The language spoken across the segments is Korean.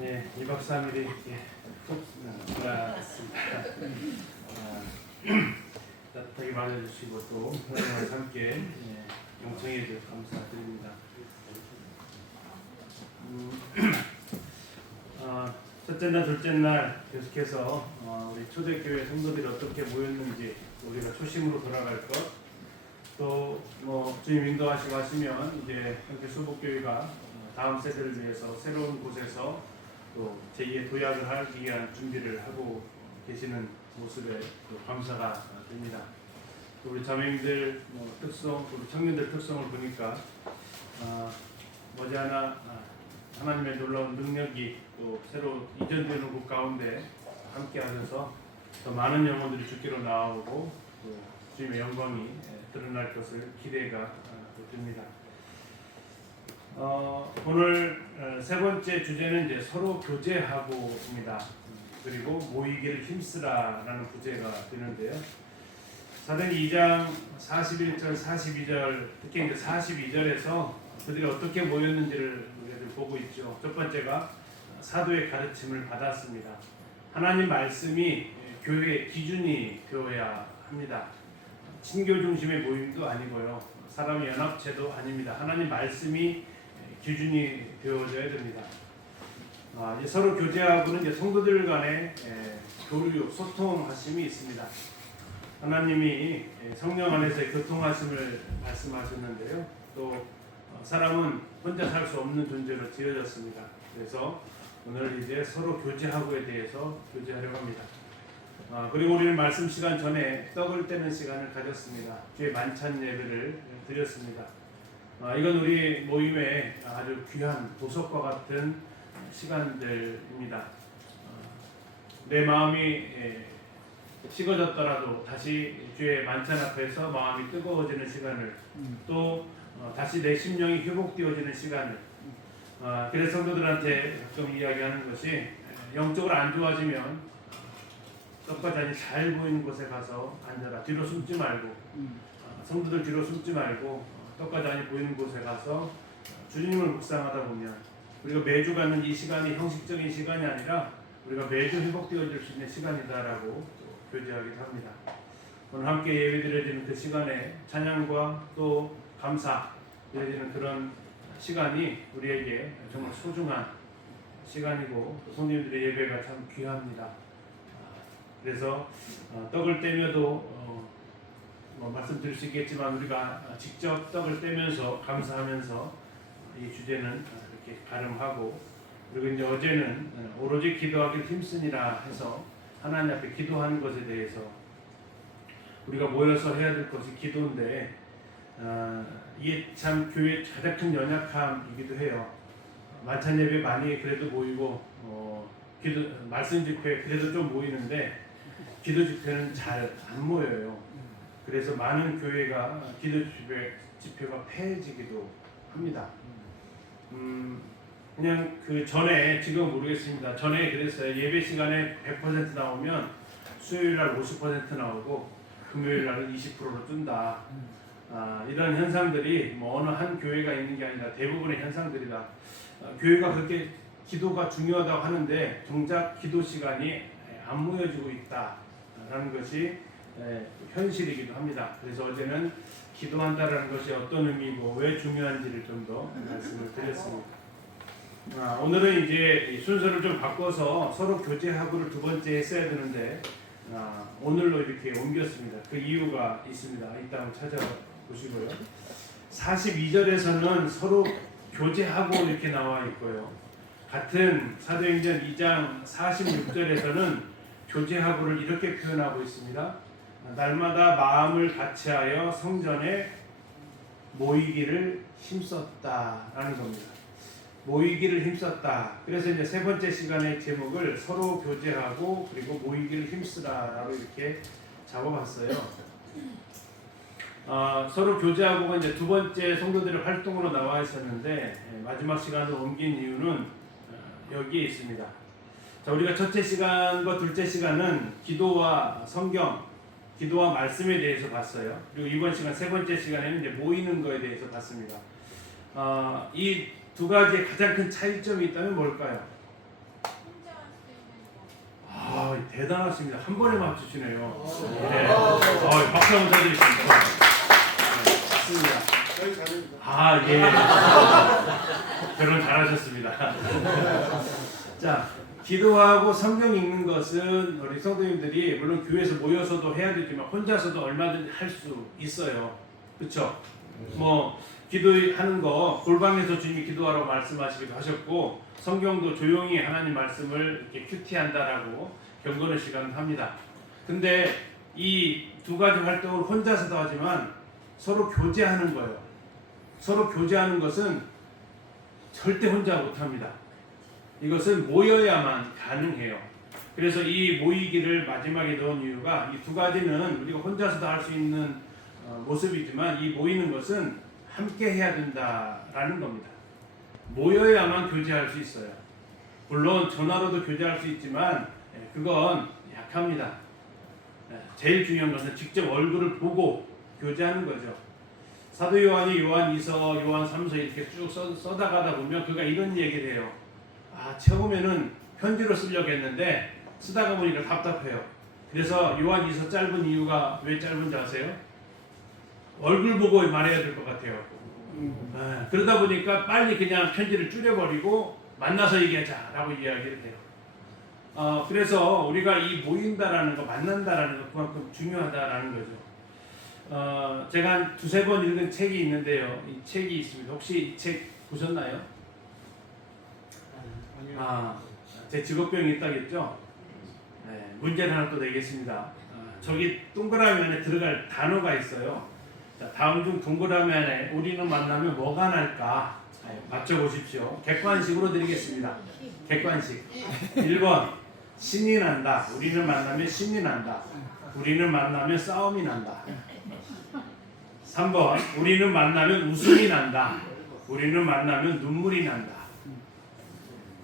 예, 2박 3일이 푹 놀았습니다. 따뜻하게 맞아주시고 또 하나님과 함께 영청해 주셔서 감사드립니다. 첫째 날, 둘째 날 계속해서 우리 초대교회 성도들이 어떻게 모였는지 우리가 초심으로 돌아갈 것, 또 주님 인도하시고 하시면 이제 함께 수복교회가 다음 세대를 위해서 새로운 곳에서 또 제2의 도약을 하기 위한 준비를 하고 계시는 모습에 또 감사가 됩니다. 또 우리 자매님들 특성, 우리 청년들 특성을 보니까 머지않아 하나님의 놀라운 능력이 또 새로 이전되는 곳 가운데 함께 하셔서 더 많은 영혼들이 주께로 나오고 또 주님의 영광이 드러날 것을 기대가 됩니다. 오늘 세 번째 주제는 이제 서로 교제하고입니다. 그리고 모이기를 힘쓰라라는 부제가 되는데요. 사도행전 2장 41절, 42절, 특히 이제 42절에서 그들이 어떻게 모였는지를 우리가 보고 있죠. 첫 번째가 사도의 가르침을 받았습니다. 하나님 말씀이 교회의 기준이 되어야 합니다. 친교 중심의 모임도 아니고요. 사람의 연합체도 아닙니다. 하나님 말씀이 기준이 되어져야 됩니다. 이제 서로 교제하고는 이제 성도들 간의 교류, 소통하심이 있습니다. 하나님이 성령 안에서의 교통하심을 말씀하셨는데요. 또 사람은 혼자 살 수 없는 존재로 지어졌습니다. 그래서 오늘 이제 서로 교제하고에 대해서 교제하려고 합니다. 그리고 우리는 말씀 시간 전에 떡을 떼는 시간을 가졌습니다. 주의 만찬 예배를 드렸습니다. 이건 우리 모임의 아주 귀한 보석과 같은 시간들입니다. 내 마음이 식어졌더라도 다시 주의 만찬 앞에서 마음이 뜨거워지는 시간을, 또 다시 내 심령이 회복되어지는 시간을, 그래서 성도들한테 가끔 이야기하는 것이 영적으로 안 좋아지면 떡과 잔이 잘 보이는 곳에 가서 앉아라. 뒤로 숨지 말고, 성도들 뒤로 숨지 말고 떡과 잔이 보이는 곳에 가서 주님을 묵상하다 보면 우리가 매주 갖는 이 시간이 형식적인 시간이 아니라 우리가 매주 회복되어질 수 있는 시간이다라고 교제하기도 합니다. 오늘 함께 예배드려지는 그 시간에 찬양과 또 감사 드려지는 그런 시간이 우리에게 정말 소중한 시간이고 성도님들의 예배가 참 귀합니다. 그래서 떡을 떼며도 말씀드릴 수 있겠지만 우리가 직접 떡을 떼면서 감사하면서 이 주제는 이렇게 가름하고, 그리고 이제 어제는 오로지 기도하기를 힘쓰니라 해서 하나님 앞에 기도하는 것에 대해서 우리가 모여서 해야 될 것이 기도인데, 이게 참 교회의 가장 큰 연약함이기도 해요. 만찬 예배 많이 그래도 모이고 기도 말씀 집회 그래도 좀 모이는데 기도 집회는 잘 안 모여요. 그래서 많은 교회가 기도 집회가 폐해지기도 합니다. 그냥 그 전에, 지금 모르겠습니다. 전에 그랬어요. 예배 시간에 100% 나오면 수요일 날 50% 나오고 금요일 날은 20%로 뜬다. 이런 현상들이 어느 한 교회가 있는 게 아니라 대부분의 현상들이다. 교회가 그렇게 기도가 중요하다고 하는데 정작 기도 시간이 안 모여지고 있다라는 것이 현실이기도 합니다. 그래서 어제는 기도한다라는 것이 어떤 의미고 왜 중요한지를 좀 더 말씀을 드렸습니다. 오늘은 이제 순서를 좀 바꿔서 서로 교제하고를 두 번째 했어야 되는데 오늘로 이렇게 옮겼습니다. 그 이유가 있습니다. 이따 한번 찾아보시고요. 42절에서는 서로 교제하고 이렇게 나와 있고요. 같은 사도행전 2장 46절에서는 교제하고를 이렇게 표현하고 있습니다. 날마다 마음을 같이하여 성전에 모이기를 힘썼다라는 겁니다. 모이기를 힘썼다. 그래서 이제 세 번째 시간의 제목을 서로 교제하고 그리고 모이기를 힘쓰라라고 이렇게 잡아봤어요. 서로 교제하고가 이제 두 번째 성도들의 활동으로 나와 있었는데 마지막 시간으로 옮긴 이유는 여기에 있습니다. 자, 우리가 첫째 시간과 둘째 시간은 기도와 성경, 기도와 말씀에 대해서 봤어요. 그리고 이번 시간 세 번째 시간에는 이제 모이는 거에 대해서 봤습니다. 이 두 가지의 가장 큰 차이점이 있다면 뭘까요? 대단하십니다. 한 번에 맞추시네요. 네. 박수 한번 쳐드리겠습니다. 맞습니다. 저희 자녀입니다. 결혼 잘하셨습니다. 자, 기도하고 성경 읽는 것은 우리 성도님들이 물론 교회에서 모여서도 해야 되지만 혼자서도 얼마든지 할 수 있어요. 그렇죠? 뭐 기도하는 거 골방에서 주님이 기도하라고 말씀하시기도 하셨고 성경도 조용히 하나님 말씀을 이렇게 큐티한다라고 경건의 시간을 합니다. 근데 이 두 가지 활동을 혼자서도 하지만 서로 교제하는 거예요. 서로 교제하는 것은 절대 혼자 못합니다. 이것은 모여야만 가능해요. 그래서 이 모이기를 마지막에 넣은 이유가 이 두 가지는 우리가 혼자서도 할 수 있는 모습이지만 이 모이는 것은 함께 해야 된다라는 겁니다. 모여야만 교제할 수 있어요. 물론 전화로도 교제할 수 있지만 그건 약합니다. 제일 중요한 것은 직접 얼굴을 보고 교제하는 거죠. 사도 요한이 요한 2서, 요한 3서 이렇게 쭉 써다가다 보면 그가 이런 얘기를 해요. 처음에는 편지로 쓰려고 했는데 쓰다가 보니까 답답해요. 그래서 요한 2서 짧은 이유가 왜 짧은지 아세요? 얼굴 보고 말해야 될 것 같아요. 그러다 보니까 빨리 그냥 편지를 줄여버리고 만나서 얘기하자라고 이야기를 해요. 그래서 우리가 이 모인다라는 거, 만난다라는 거 그만큼 중요하다라는 거죠. 제가 한 두세 번 읽은 책이 있는데요. 이 책이 있습니다. 혹시 이 책 보셨나요? 제 직업병이 있다겠죠? 네, 문제를 하나 또 내겠습니다. 저기 동그라미 안에 들어갈 단어가 있어요. 자, 다음 중 동그라미 안에 우리는 만나면 뭐가 날까? 맞춰보십시오. 객관식으로 드리겠습니다. 객관식. 1번 신이 난다. 우리는 만나면 신이 난다. 우리는 만나면 싸움이 난다. 3번 우리는 만나면 웃음이 난다. 우리는 만나면 눈물이 난다.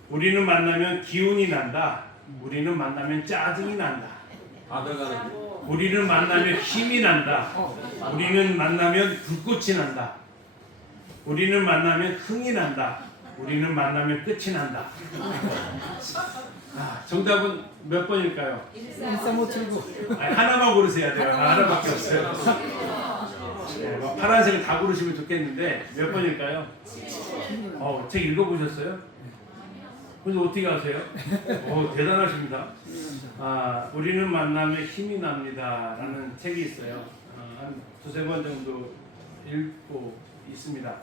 우리는 만나면 기운이 난다. 우리는 만나면 짜증이 난다. 우리는 만나면 힘이 난다. 우리는 만나면 불꽃이 난다. 우리는 만나면 흥이 난다. 우리는 만나면 끝이 난다. 정답은 몇 번일까요? 1357번. 하나만 고르셔야 돼요. 하나밖에 없어요. 파란색을 다 고르시면 좋겠는데 몇 번일까요? 책 읽어보셨어요? 근데 어떻게 아세요? 대단하십니다. 우리는 만나면 힘이 납니다 라는 책이 있어요. 한 두세 번 정도 읽고 있습니다.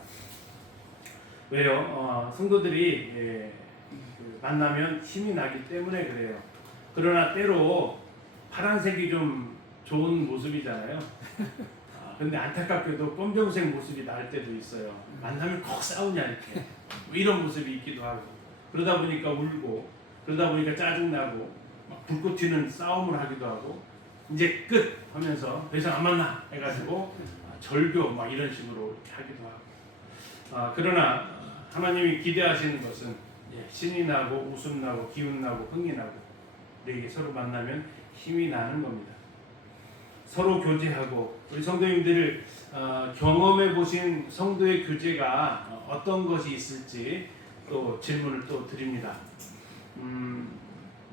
왜요? 성도들이 만나면 힘이 나기 때문에 그래요. 그러나 때로 파란색이 좀 좋은 모습이잖아요. 근데 안타깝게도 검정색 모습이 날 때도 있어요. 만나면 꼭 싸우냐 이렇게 이런 모습이 있기도 하고 그러다 보니까 울고 그러다 보니까 짜증나고 막 불꽃 튀는 싸움을 하기도 하고 이제 끝 하면서 더 이상 안 만나 해가지고 절교 막 이런 식으로 이렇게 하기도 하고 그러나 하나님이 기대하시는 것은 신이 나고 웃음 나고 기운 나고 흥이 나고 우리에게 서로 만나면 힘이 나는 겁니다. 서로 교제하고 우리 성도님들 경험해 보신 성도의 교제가 어떤 것이 있을지 또 질문을 또 드립니다.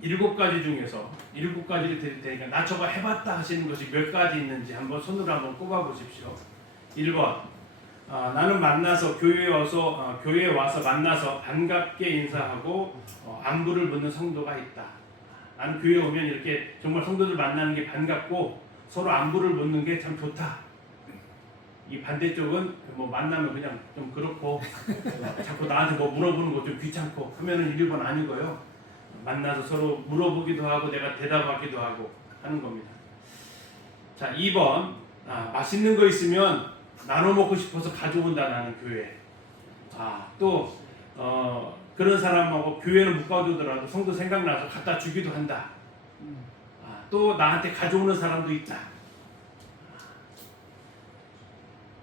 7가지 중에서 7가지를 드릴 테니까 나 저거 해봤다 하시는 것이 몇 가지 있는지 한번 손으로 한번 꼽아 보십시오. 1번 나는 만나서 교회에 와서 만나서 반갑게 인사하고 안부를 묻는 성도가 있다. 나는 교회에 오면 이렇게 정말 성도들 만나는 게 반갑고 서로 안부를 묻는 게 참 좋다. 이 반대쪽은 뭐 만나면 그냥 좀 그렇고 자꾸 나한테 뭐 물어보는 거 좀 귀찮고 하면은 1번 아니고요. 만나서 서로 물어보기도 하고 내가 대답하기도 하고 하는 겁니다. 자, 2번 맛있는 거 있으면 나눠 먹고 싶어서 가져온다 나는 교회. 또 그런 사람하고 교회는 못 가져오더라도 성도 생각나서 갖다 주기도 한다. 또 나한테 가져오는 사람도 있다.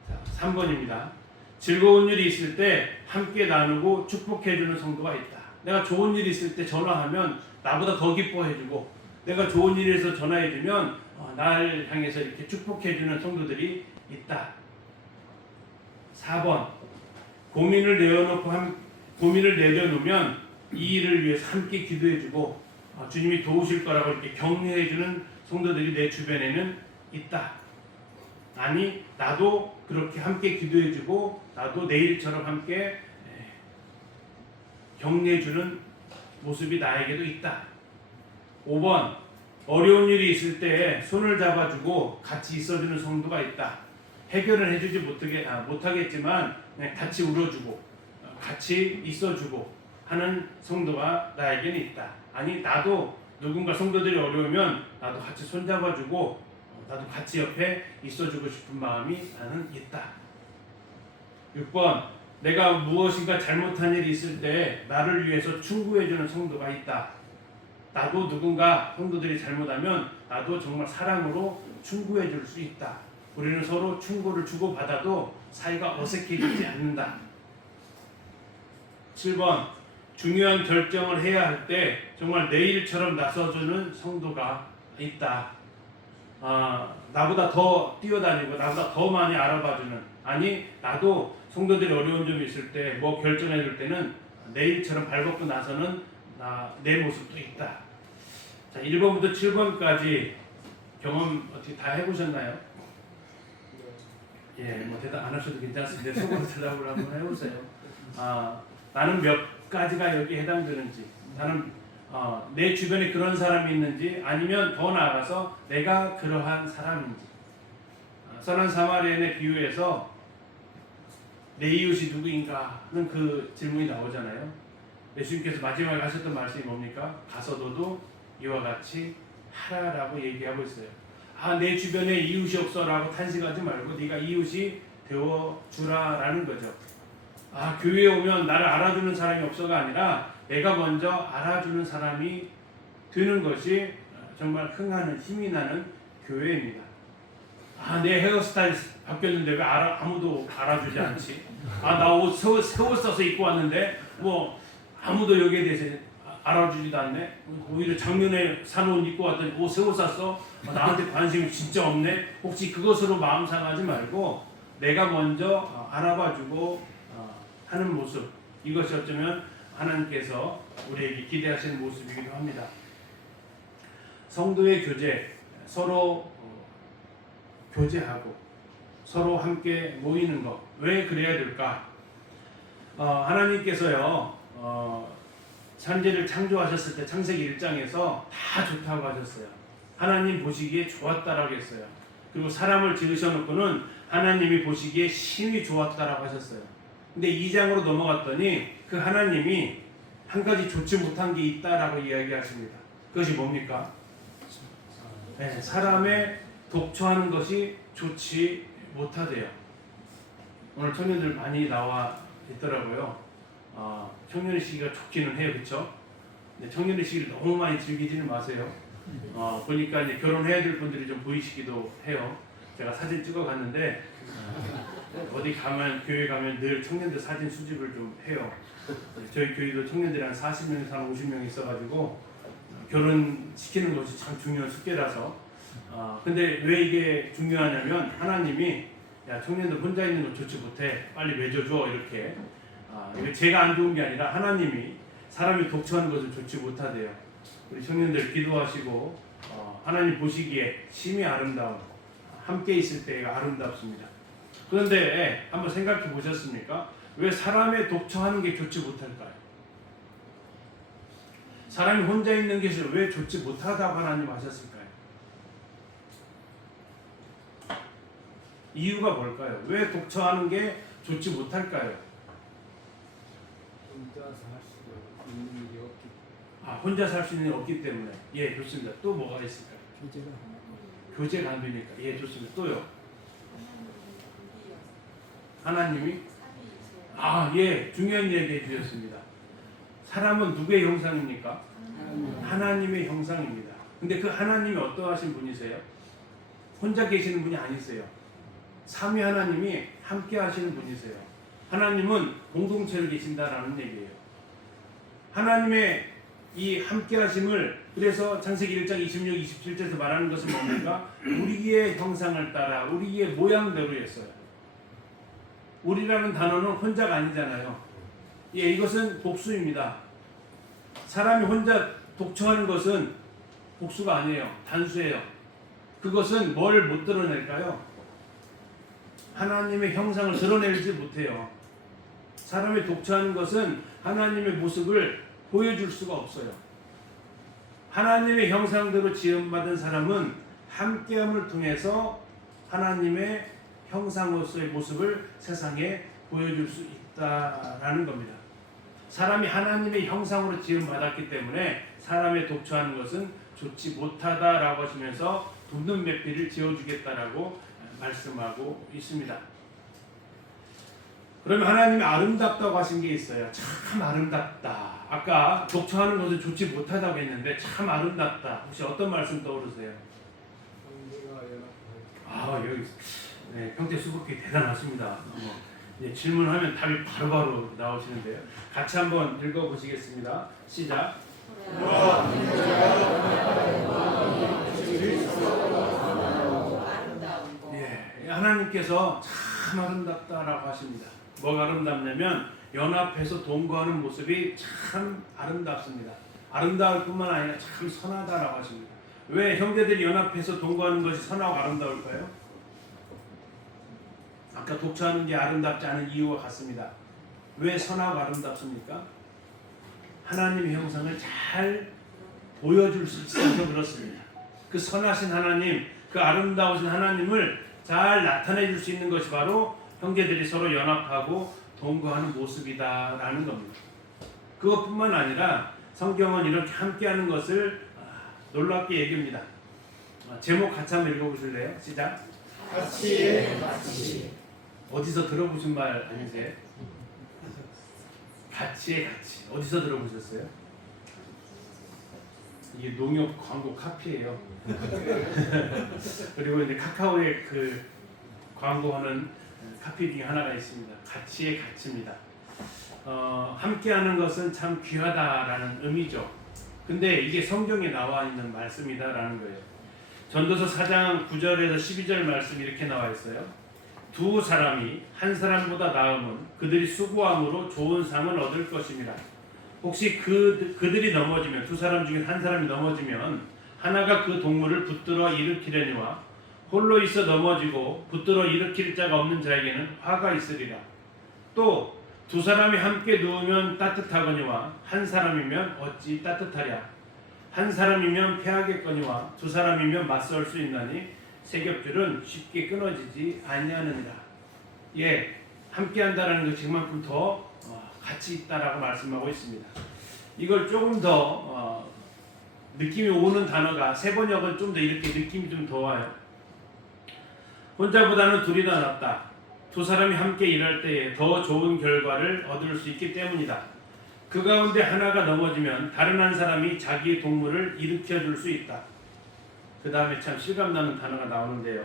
자, 3번입니다. 즐거운 일이 있을 때 함께 나누고 축복해주는 성도가 있다. 내가 좋은 일이 있을 때 전화하면 나보다 더 기뻐해주고 내가 좋은 일에서 전화해주면 날 향해서 이렇게 축복해주는 성도들이 있다. 4번 고민을 내려놓으면 이 일을 위해서 함께 기도해주고 주님이 도우실 거라고 이렇게 격려해주는 성도들이 내 주변에는 있다. 아니 나도 그렇게 함께 기도해주고 나도 내일처럼 함께 격려해주는 모습이 나에게도 있다. 5번 어려운 일이 있을 때 손을 잡아주고 같이 있어주는 성도가 있다. 해결을 해주지 못하겠지만 같이 울어주고 같이 있어주고 하는 성도가 나에게는 있다. 아니 나도 누군가 성도들이 어려우면 나도 같이 손잡아주고 나도 같이 옆에 있어주고 싶은 마음이 나는 있다. 6번 내가 무엇인가 잘못한 일이 있을 때 나를 위해서 충고해주는 성도가 있다. 나도 누군가 성도들이 잘못하면 나도 정말 사랑으로 충고해줄 수 있다. 우리는 서로 충고를 주고받아도 사이가 어색해지지 않는다. 7번 중요한 결정을 해야 할 때 정말 내 일처럼 나서주는 성도가 있다. 나보다 더 뛰어다니고 나보다 더 많이 알아봐주는, 아니 나도 성도들이 어려운 점이 있을 때 뭐 결정해 줄 때는 내 일처럼 발벗고 나서는 내 모습도 있다. 자, 1번부터 7번까지 경험 어떻게 다 해보셨나요? 예, 뭐 대답 안 하셔도 괜찮습니다. 속으로 대답을 한번 해보세요. 나는 몇 가지가 여기 해당되는지, 나는 내 주변에 그런 사람이 있는지, 아니면 더 나아가서 내가 그러한 사람인지. 선한 사마리아인의 비유에서 내 이웃이 누구인가는 그 질문이 나오잖아요. 예수님께서 마지막에 하셨던 말씀이 뭡니까? 가서 너도 이와 같이 하라라고 얘기하고 있어요. 내 주변에 이웃이 없어라고 탄식하지 말고 네가 이웃이 되어주라라는 거죠. 교회에 오면 나를 알아주는 사람이 없어가 아니라 내가 먼저 알아주는 사람이 되는 것이 정말 흥하는 힘이 나는 교회입니다. 내 헤어스타일 바뀌었는데 왜 아무도 알아주지 않지? 나 옷 새 옷 써서 입고 왔는데 뭐 아무도 여기에 대해서 알아주지도 않네. 오히려 작년에 산 옷 입고 왔더니 새 옷 샀어? 나한테 관심이 진짜 없네. 혹시 그것으로 마음 상하지 말고 내가 먼저 알아봐주고 하는 모습, 이것이 어쩌면 하나님께서 우리에게 기대하시는 모습이기도 합니다. 성도의 교제, 서로 교제하고 서로 함께 모이는 것, 왜 그래야 될까? 하나님께서요 천지를 창조하셨을 때 창세기 1장에서 다 좋다고 하셨어요. 하나님 보시기에 좋았다라고 했어요. 그리고 사람을 지으셔놓고는 하나님이 보시기에 심히 좋았다라고 하셨어요. 근데 2장으로 넘어갔더니 그 하나님이 한 가지 좋지 못한 게 있다라고 이야기하십니다. 그것이 뭡니까? 사람의 독초하는 것이 좋지 못하대요. 오늘 청년들 많이 나와 있더라고요. 청년의 시기가 좋기는 해요, 그렇죠? 근데 청년의 시기를 너무 많이 즐기지는 마세요. 보니까 이제 결혼해야 될 분들이 좀 보이시기도 해요. 제가 사진 찍어 갔는데 어디 가면, 교회 가면 늘 청년들 사진 수집을 좀 해요. 저희 교회도 청년들이 한 40명에서 한 50명 있어가지고 결혼시키는 것이 참 중요한 숙제라서. 근데 왜 이게 중요하냐면 하나님이 청년들 혼자 있는 거 좋지 못해, 빨리 맺어줘, 이렇게. 이게 제가 안 좋은 게 아니라 하나님이 사람이 독초하는 것을 좋지 못하대요. 우리 청년들 기도하시고 하나님 보시기에 심히 아름다운, 함께 있을 때가 아름답습니다. 그런데 한번 생각해 보셨습니까? 왜 사람의 독처하는 게 좋지 못할까요? 사람이 혼자 있는 것이 왜 좋지 못하다고 하나님 하셨을까요? 이유가 뭘까요? 왜 독처하는 게 좋지 못할까요? 혼자 살 수 있는 일이 없기 때문에. 예, 좋습니다. 또 뭐가 있을까요? 교제가 안 되니까. 예, 좋습니다. 또요. 하나님이 예, 중요한 얘기 해주셨습니다. 사람은 누구의 형상입니까? 하나님의 형상입니다. 근데 그 하나님이 어떠하신 분이세요? 혼자 계시는 분이 아니세요. 삼위 하나님이 함께 하시는 분이세요. 하나님은 공동체를 계신다라는 얘기예요. 하나님의 이 함께 하심을, 그래서 창세기 1장 26, 27절에서 말하는 것은 뭡니까? 우리의 형상을 따라 우리의 모양대로 했어요. 우리라는 단어는 혼자가 아니잖아요. 예, 이것은 복수입니다. 사람이 혼자 독처하는 것은 복수가 아니에요. 단수예요. 그것은 뭘 못 드러낼까요? 하나님의 형상을 드러내지 못해요. 사람이 독처하는 것은 하나님의 모습을 보여줄 수가 없어요. 하나님의 형상대로 지음받은 사람은 함께함을 통해서 하나님의 형상으로서의 모습을 세상에 보여줄 수 있다라는 겁니다. 사람이 하나님의 형상으로 지음받았기 때문에 사람의 독처하는 것은 좋지 못하다라고 하시면서 돕는 매피를 지어주겠다라고 말씀하고 있습니다. 그러면 하나님이 아름답다고 하신 게 있어요. 참 아름답다. 아까 독처하는 것은 좋지 못하다고 했는데 참 아름답다. 혹시 어떤 말씀 떠오르세요? 여기 네, 평택 수국회 대단하십니다. 질문하면 답이 바로바로 나오시는데요. 같이 한번 읽어보시겠습니다. 시작. 하나님께서 참 아름답다라고 하십니다. 뭐가 아름답냐면 연합해서 동거하는 모습이 참 아름답습니다. 아름다울 뿐만 아니라 참 선하다라고 하십니다. 왜 형제들이 연합해서 동거하는 것이 선하고 아름다울까요? 아까 독처하는 게 아름답지 않은 이유와 같습니다. 왜 선하고 아름답습니까? 하나님의 형상을 잘 보여줄 수 있어서 그렇습니다. 그 선하신 하나님, 그 아름다우신 하나님을 잘 나타내 줄 수 있는 것이 바로 형제들이 서로 연합하고 동거하는 모습이다라는 겁니다. 그것뿐만 아니라 성경은 이렇게 함께하는 것을 놀랍게 얘기합니다. 제목 같이 한번 읽어보실래요? 시작. 같이. 어디서 들어보신 말 아니세요? 가치의 가치. 어디서 들어보셨어요? 이게 농협 광고 카피예요. 그리고 이제 카카오의 그 광고하는 카피 중에 하나가 있습니다. 가치의 가치입니다. 함께하는 것은 참 귀하다라는 의미죠. 근데 이게 성경에 나와 있는 말씀이다라는 거예요. 전도서 4장 9절에서 12절 말씀 이렇게 나와 있어요. 두 사람이 한 사람보다 나음은 그들이 수고함으로 좋은 상을 얻을 것입니다. 혹시 그들이 넘어지면, 두 사람 중에 한 사람이 넘어지면 하나가 그 동물을 붙들어 일으키려니와 홀로 있어 넘어지고 붙들어 일으킬 자가 없는 자에게는 화가 있으리라. 또 두 사람이 함께 누우면 따뜻하거니와 한 사람이면 어찌 따뜻하랴. 한 사람이면 패하겠거니와 두 사람이면 맞설 수 있나니 세겹줄은 쉽게 끊어지지 아니하느니라. 함께한다라는 것이 그만큼 더 가치 있다라고 말씀하고 있습니다. 이걸 조금 더 느낌이 오는 단어가 세 번역은 좀 더 이렇게 느낌이 좀 더 와요. 혼자보다는 둘이 더 낫다. 두 사람이 함께 일할 때에 더 좋은 결과를 얻을 수 있기 때문이다. 그 가운데 하나가 넘어지면 다른 한 사람이 자기의 동물을 일으켜 줄 수 있다. 그 다음에 참 실감나는 단어가 나오는데요.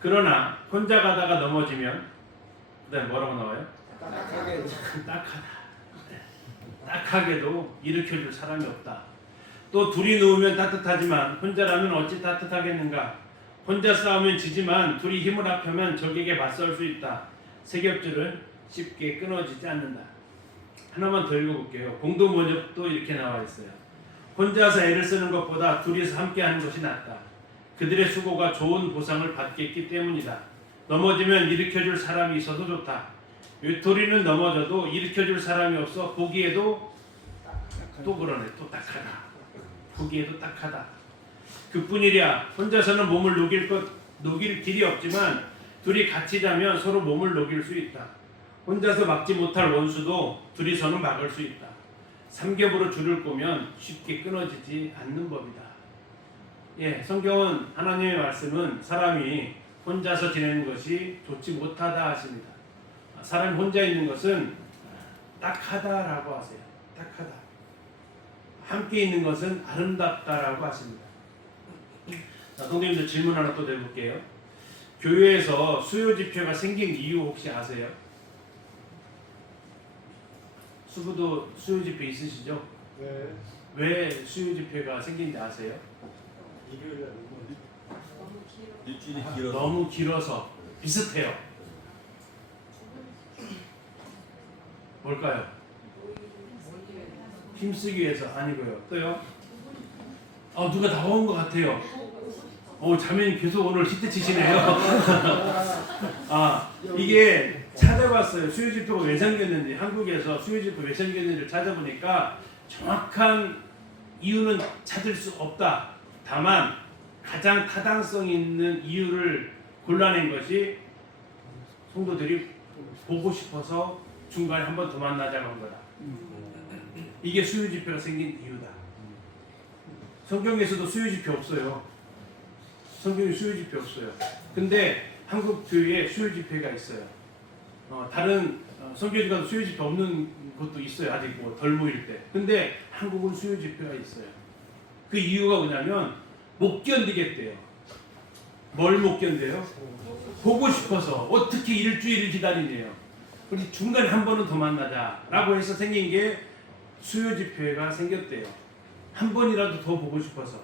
그러나 혼자 가다가 넘어지면 그 다음에 뭐라고 나와요? 딱하다. 딱하게도 일으켜줄 사람이 없다. 또 둘이 누우면 따뜻하지만 혼자라면 어찌 따뜻하겠는가? 혼자 싸우면 지지만 둘이 힘을 합하면 적에게 맞설 수 있다. 세겹줄은 쉽게 끊어지지 않는다. 하나만 더 읽어볼게요. 공동 번역도 이렇게 나와 있어요. 혼자서 애를 쓰는 것보다 둘이서 함께하는 것이 낫다. 그들의 수고가 좋은 보상을 받겠기 때문이다. 넘어지면 일으켜줄 사람이 있어서 좋다. 외톨이는 넘어져도 일으켜줄 사람이 없어 보기에도 또 그러네. 또 딱하다. 보기에도 딱하다. 그뿐이랴. 혼자서는 몸을 녹일 길이 없지만 둘이 같이 자면 서로 몸을 녹일 수 있다. 혼자서 막지 못할 원수도 둘이서는 막을 수 있다. 삼겹으로 줄을 꼬면 쉽게 끊어지지 않는 법이다. 성경은 하나님의 말씀은 사람이 혼자서 지내는 것이 좋지 못하다 하십니다. 사람이 혼자 있는 것은 딱하다라고 하세요. 딱하다. 함께 있는 것은 아름답다라고 하십니다. 자, 선생님들 질문 하나 또 내볼게요. 교회에서 수요 집회가 생긴 이유 혹시 아세요? 수부도 수요 집회 있으시죠? 네. 왜 수요 집회가 생긴지 아세요? 일요일에 일주일이 길어서. 너무 길어서 비슷해요. 뭘까요? 힘쓰기 위해서 아니고요. 또요. 누가 나온 것 같아요. 자매님 계속 오늘 히트 치시네요. 이게 찾아봤어요. 수요지표가 왜 생겼는지, 한국에서 수요지표 왜 생겼는지를 찾아보니까 정확한 이유는 찾을 수 없다. 다만 가장 타당성 있는 이유를 골라낸 것이 성도들이 보고 싶어서 중간에 한 번 더 만나자고 한 거다. 이게 수요지표가 생긴 이유다. 성경에서도 수요지표 없어요. 성경에 수요지표 없어요. 근데 한국 교회에 수요지표가 있어요. 다른 선교지가도 수요지표 없는 곳도 있어요. 아직 뭐 덜 모일 때. 근데 한국은 수요지표가 있어요. 그 이유가 뭐냐면 못 견디겠대요. 뭘 못 견뎌요? 보고 싶어서 어떻게 일주일을 기다리네요. 우리 중간에 한 번은 더 만나자라고 해서 생긴 게 수요지표가 생겼대요. 한 번이라도 더 보고 싶어서.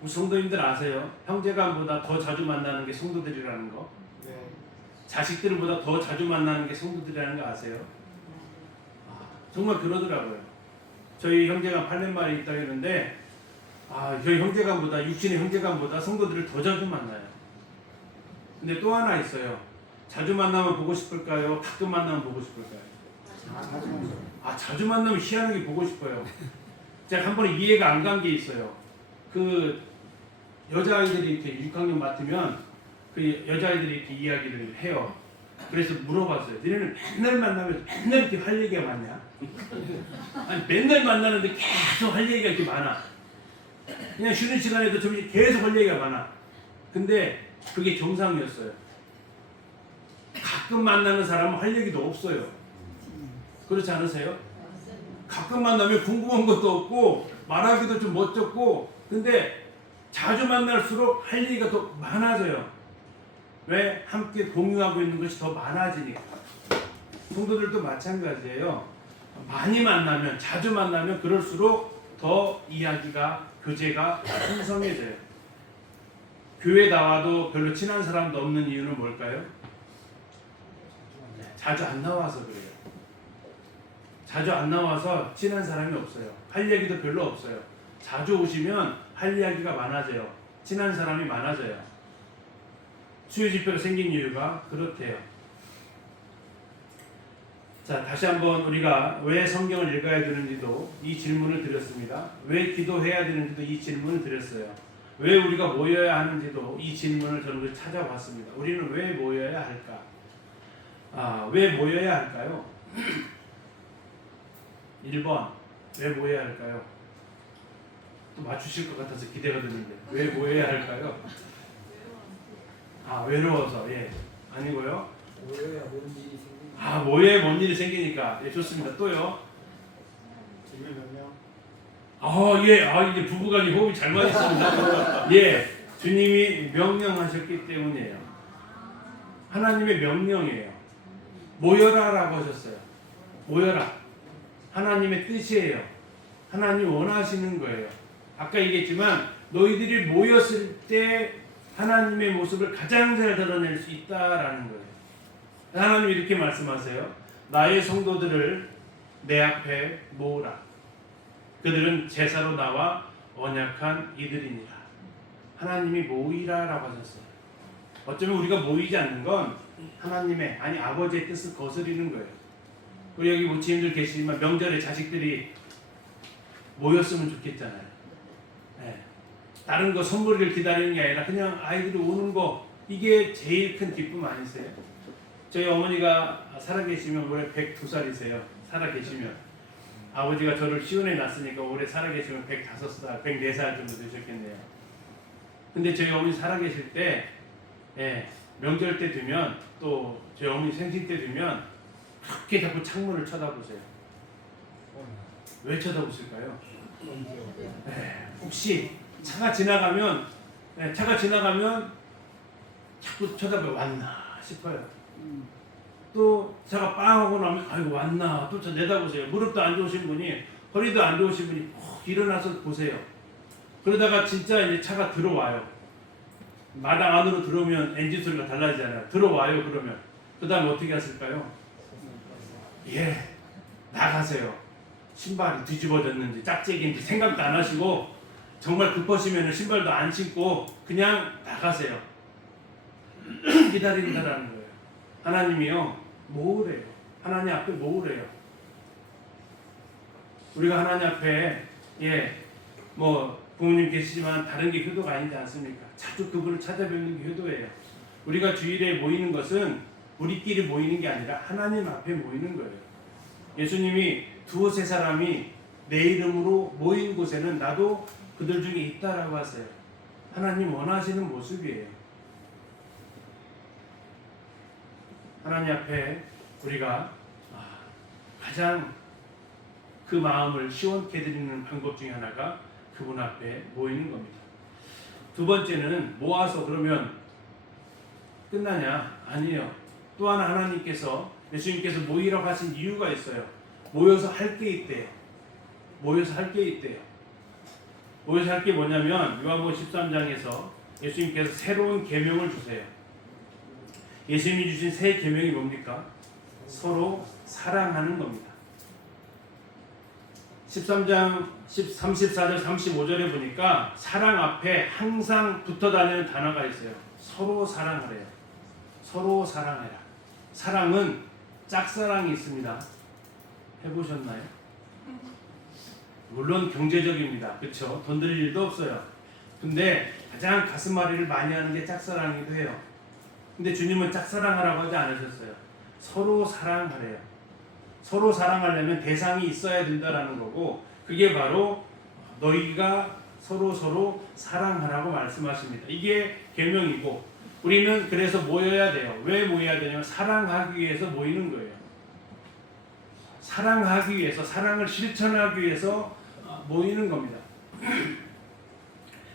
우리 성도님들 아세요? 형제간보다 더 자주 만나는 게 성도들이라는 거. 자식들보다 더 자주 만나는 게 성도들이라는 거 아세요? 정말 그러더라고요. 저희 형제간 8년만에 있다고 했는데 저희 형제간보다 육신의 형제간보다 성도들을 더 자주 만나요. 근데 또 하나 있어요. 자주 만나면 보고 싶을까요? 가끔 만나면 보고 싶을까요? 자주 만나면 희한한 게 보고 싶어요. 제가 한 번에 이해가 안 간 게 있어요. 그 여자아이들이 이렇게 6학년 맡으면 그 여자아이들이 이렇게 이야기를 해요. 그래서 물어봤어요. 너네는 맨날 만나면 맨날 이렇게 할 얘기가 많냐? 아니 맨날 만나는데 계속 할 얘기가 이렇게 많아. 그냥 쉬는 시간에도 점심 계속 할 얘기가 많아. 근데 그게 정상이었어요. 가끔 만나는 사람은 할 얘기도 없어요. 그렇지 않으세요? 가끔 만나면 궁금한 것도 없고 말하기도 좀 멋쩍고, 근데 자주 만날수록 할 얘기가 더 많아져요. 왜? 함께 공유하고 있는 것이 더 많아지니까. 성도들도 마찬가지예요. 많이 만나면, 자주 만나면 그럴수록 더 이야기가, 교제가 풍성해져요. 교회 나와도 별로 친한 사람도 없는 이유는 뭘까요? 자주 안 나와서 그래요. 자주 안 나와서 친한 사람이 없어요. 할 얘기도 별로 없어요. 자주 오시면 할 이야기가 많아져요. 친한 사람이 많아져요. 수요지표가 생긴 이유가 그렇대요. 자, 다시 한번 우리가 왜 성경을 읽어야 되는지도 이 질문을 드렸습니다. 왜 기도해야 되는지도 이 질문을 드렸어요. 왜 우리가 모여야 하는지도 이 질문을 저는 찾아봤습니다. 우리는 왜 모여야 할까? 왜 모여야 할까요? 1번, 왜 모여야 할까요? 또 맞추실 것 같아서 기대가 되는데 왜 모여야 할까요? 외로워서. 예, 아니고요. 모여야 뭔 일이 생기니까. 모여야 뭔 일이 생기니까. 예, 좋습니다. 또요. 주님 명령. 이제 부부간이 호흡이 잘 맞았습니다. 예, 주님이 명령하셨기 때문이에요. 하나님의 명령이에요. 모여라라고 하셨어요. 모여라. 하나님의 뜻이에요. 하나님 원하시는 거예요. 아까 얘기했지만 너희들이 모였을 때 하나님의 모습을 가장 잘 드러낼 수 있다라는 거예요. 하나님이 이렇게 말씀하세요. 나의 성도들을 내 앞에 모으라. 그들은 제사로 나와 언약한 이들이니라. 하나님이 모이라라고 하셨어요. 어쩌면 우리가 모이지 않는 건 하나님의, 아버지의 뜻을 거스리는 거예요. 우리 여기 모친들 계시지만 명절에 자식들이 모였으면 좋겠잖아요. 네. 다른 거 선물을 기다리는 게 아니라 그냥 아이들이 오는 거, 이게 제일 큰 기쁨 아니세요? 저희 어머니가 살아계시면 올해 102살이세요. 살아계시면. 아버지가 저를 시원해 놨으니까 올해 살아계시면 105살, 104살 정도 되셨겠네요. 근데 저희 어머니 살아계실 때, 명절 때 되면, 또 저희 어머니 생신 때 되면 그렇게 자꾸 창문을 쳐다보세요. 왜 쳐다보실까요? 혹시 차가 지나가면 자꾸 쳐다보고 왔나 싶어요. 또 차가 빵 하고 나면 아이고 왔나 또 내다보세요. 무릎도 안 좋으신 분이, 허리도 안 좋으신 분이 꼭 일어나서 보세요. 그러다가 진짜 이제 차가 들어와요. 마당 안으로 들어오면 엔진 소리가 달라지잖아요. 들어와요. 그러면 그 다음에 어떻게 하실까요? 나가세요. 신발이 뒤집어졌는지 짝짝이인지 생각도 안 하시고 정말 급하시면 신발도 안 신고 그냥 나가세요. 기다린다라는 거예요. 하나님이요 모으래요. 하나님 앞에 모으래요. 우리가 하나님 앞에 뭐 부모님 계시지만 다른 게 효도가 아니지 않습니까? 자주 그분을 찾아뵙는 게 효도예요. 우리가 주일에 모이는 것은 우리끼리 모이는 게 아니라 하나님 앞에 모이는 거예요. 예수님이 두세 사람이 내 이름으로 모인 곳에는 나도 그들 중에 있다라고 하세요. 하나님 원하시는 모습이에요. 하나님 앞에 우리가 가장 그 마음을 시원케 해드리는 방법 중에 하나가 그분 앞에 모이는 겁니다. 두 번째는 모아서 그러면 끝나냐? 아니에요. 또 하나 하나님께서 예수님께서 모이라고 하신 이유가 있어요. 모여서 할 게 있대요. 모여서 할 게 있대요. 모여서 할 게 뭐냐면 요한복음 13장에서 예수님께서 새로운 계명을 주세요. 예수님이 주신 새 계명이 뭡니까? 서로 사랑하는 겁니다. 13장 34절 35절에 보니까 사랑 앞에 항상 붙어 다니는 단어가 있어요. 서로 사랑하래요. 서로 사랑해라. 사랑은 짝사랑이 있습니다. 해보셨나요? 물론 경제적입니다. 그렇죠? 돈 들 일도 없어요. 근데 가장 가슴앓이를 많이 하는 게 짝사랑이기도 해요. 근데 주님은 짝사랑하라고 하지 않으셨어요. 서로 사랑하래요. 서로 사랑하려면 대상이 있어야 된다라는 거고 그게 바로 너희가 서로 사랑하라고 말씀하십니다. 이게 계명이고 우리는 그래서 모여야 돼요. 왜 모여야 되냐면 사랑하기 위해서 모이는 거예요. 사랑하기 위해서 사랑을 실천하기 위해서 모이는 겁니다.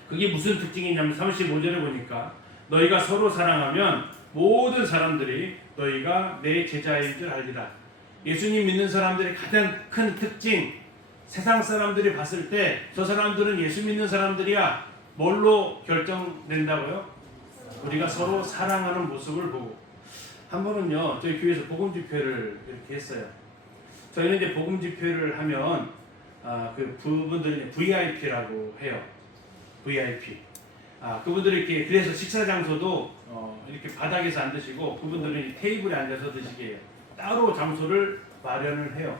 그게 무슨 특징이냐면 35절에 보니까 너희가 서로 사랑하면 모든 사람들이 너희가 내 제자인 줄 알리라. 예수님 믿는 사람들의 가장 큰 특징 세상 사람들이 봤을 때 저 사람들은 예수 믿는 사람들이야 뭘로 결정된다고요? 우리가 서로 사랑하는 모습을 보고 한 번은요 저희 교회에서 복음 집회를 이렇게 했어요. 저희는 이제 복음 집회를 하면 그 부분들이 VIP라고 해요. VIP. 그분들이 이렇게 그래서 식사 장소도 이렇게 바닥에서 안 드시고 그분들은 테이블에 앉아서 드시게 해요. 따로 장소를 마련을 해요.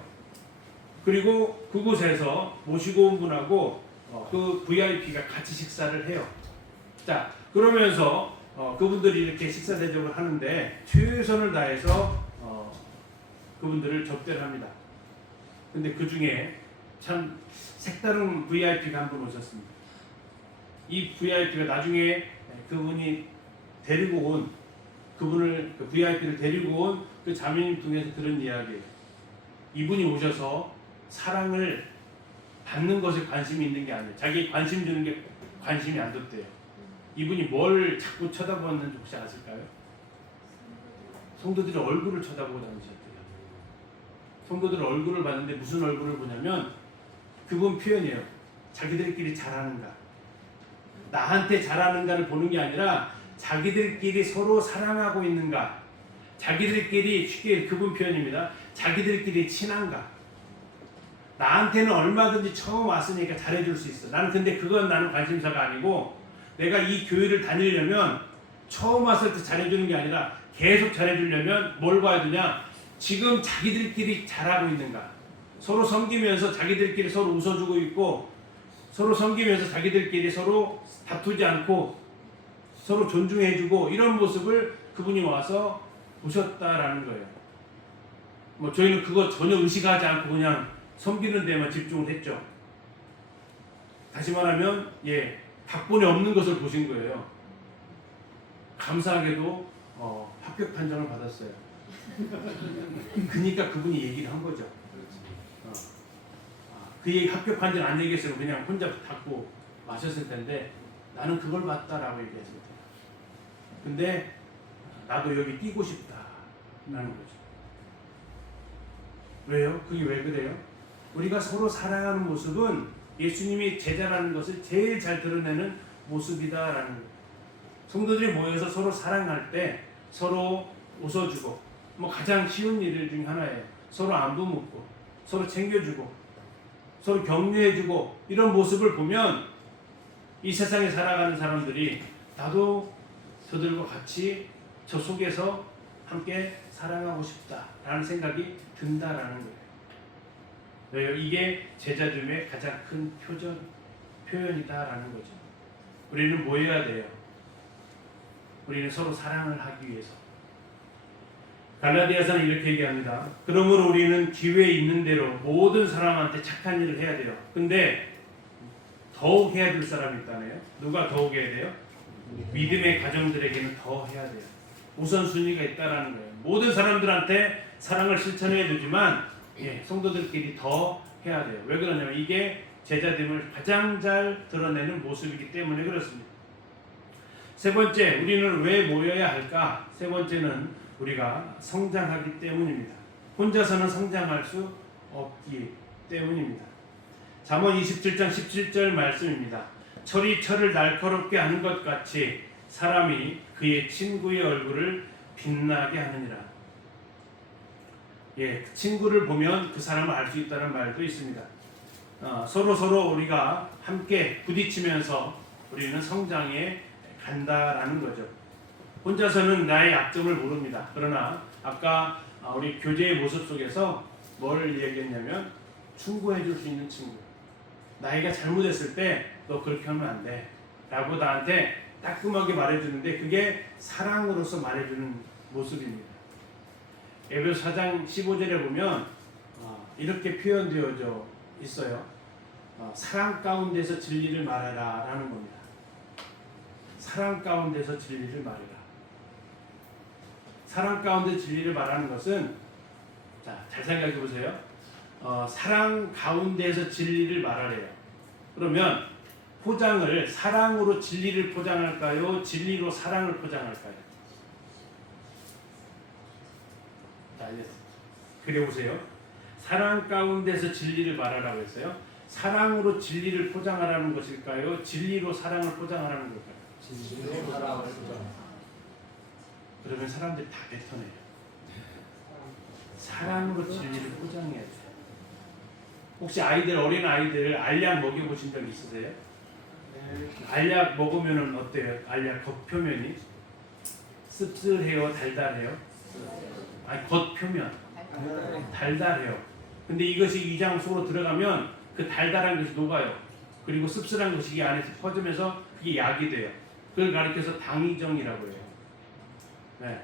그리고 그곳에서 모시고 온 분하고 그 VIP가 같이 식사를 해요. 자 그러면서 그분들이 이렇게 식사 대접을 하는데 최선을 다해서 그분들을 접대를 합니다. 근데 그 중에 참 색다른 VIP가 한 분 오셨습니다. 이 VIP가 나중에 그분이 데리고 온 그분을 그 VIP를 데리고 온 그 자매님 통해서 들은 이야기예요. 이분이 오셔서 사랑을 받는 것에 관심이 있는 게 아니에요. 자기 관심 주는 게 관심이 안 뒀대요. 이분이 뭘 자꾸 쳐다보았는지 혹시 아실까요? 성도들의 얼굴을 쳐다보고 다니셨대요. 성도들의 얼굴을 봤는데 무슨 얼굴을 보냐면 그분 표현이에요. 자기들끼리 잘하는가. 나한테 잘하는가를 보는 게 아니라 자기들끼리 서로 사랑하고 있는가. 자기들끼리 쉽게 그분 표현입니다. 자기들끼리 친한가. 나한테는 얼마든지 처음 왔으니까 잘해줄 수 있어. 나는 근데 그건 나는 관심사가 아니고 내가 이 교회를 다니려면 처음 왔을 때 잘해주는 게 아니라 계속 잘해주려면 뭘 봐야 되냐. 지금 자기들끼리 잘하고 있는가. 서로 섬기면서 자기들끼리 서로 웃어주고 있고 서로 섬기면서 자기들끼리 서로 다투지 않고 서로 존중해주고 이런 모습을 그분이 와서 보셨다라는 거예요. 뭐 저희는 그거 전혀 의식하지 않고 그냥 섬기는 데만 집중을 했죠. 다시 말하면 각본에 없는 것을 보신 거예요. 감사하게도 합격 판정을 받았어요. 그러니까 그분이 얘기를 한 거죠. 그 얘기 합격 판정 안 얘기했으면 그냥 혼자 닫고 마셨을 텐데 나는 그걸 봤다라고 얘기했을 거예요. 근데 나도 여기 뛰고 싶다라는 거죠. 왜요? 그게 왜 그래요? 우리가 서로 사랑하는 모습은 예수님이 제자라는 것을 제일 잘 드러내는 모습이다라는 거예요. 성도들이 모여서 서로 사랑할 때 서로 웃어주고 가장 쉬운 일 중에 하나예요. 서로 안부 묻고 서로 챙겨주고 서로 격려해주고 이런 모습을 보면 이 세상에 살아가는 사람들이 나도 저들과 같이 저 속에서 함께 사랑하고 싶다라는 생각이 든다라는 거예요. 왜요? 이게 제자됨의 가장 큰 표현이다라는 거죠. 우리는 뭐 해야 돼요? 우리는 서로 사랑을 하기 위해서. 갈라디아서는 이렇게 얘기합니다. 그러므로 우리는 기회 있는 대로 모든 사람한테 착한 일을 해야 돼요. 근데 더욱 해야 될 사람이 있다네요. 누가 더욱 해야 돼요? 믿음의 가정들에게는 더 해야 돼요. 우선순위가 있다라는 거예요. 모든 사람들한테 사랑을 실천해야 되지만 성도들끼리 더 해야 돼요. 왜 그러냐면 이게 제자됨을 가장 잘 드러내는 모습이기 때문에 그렇습니다. 세 번째, 우리는 왜 모여야 할까? 세 번째는 우리가 성장하기 때문입니다. 혼자서는 성장할 수 없기 때문입니다. 잠언 27장 17절 말씀입니다. 철이 철을 날카롭게 하는 것 같이 사람이 그의 친구의 얼굴을 빛나게 하느니라. 친구를 보면 그 사람을 알 수 있다는 말도 있습니다. 서로 우리가 함께 부딪히면서 우리는 성장해 간다라는 거죠. 혼자서는 나의 약점을 모릅니다. 그러나 아까 우리 교제의 모습 속에서 뭘 얘기했냐면 충고해 줄 수 있는 친구. 나이가 잘못했을 때 너 그렇게 하면 안 돼 라고 나한테 따끔하게 말해주는데 그게 사랑으로서 말해주는 모습입니다. 에베소 4장 15절에 보면 이렇게 표현되어져 있어요. 사랑 가운데서 진리를 말해라 라는 겁니다. 사랑 가운데서 진리를 말해라. 사랑 가운데 진리를 말하는 것은 잘 생각해 보세요. 사랑 가운데에서 진리를 말하래요. 그러면 포장을 사랑으로 진리를 포장할까요? 진리로 사랑을 포장할까요? 그래 보세요. 사랑 가운데서 진리를 말하라고 했어요. 사랑으로 진리를 포장하라는 것일까요? 진리로 사랑을 포장하라는 걸까요? 진리로 사랑을 포장. 그러면 사람들이 다 뱉어내요. 사랑으로 진리를 포장해야 돼요. 혹시 어린 아이들 알약 먹여보신 적 있으세요? 알약 먹으면 어때요? 알약 겉표면이 씁쓸해요? 달달해요? 아니 겉표면 달달해요. 근데 이것이 위장 속으로 들어가면 그 달달한 것이 녹아요. 그리고 씁쓸한 것이 이 안에서 퍼지면서 그게 약이 돼요. 그걸 가리켜서 당위정이라고 해요.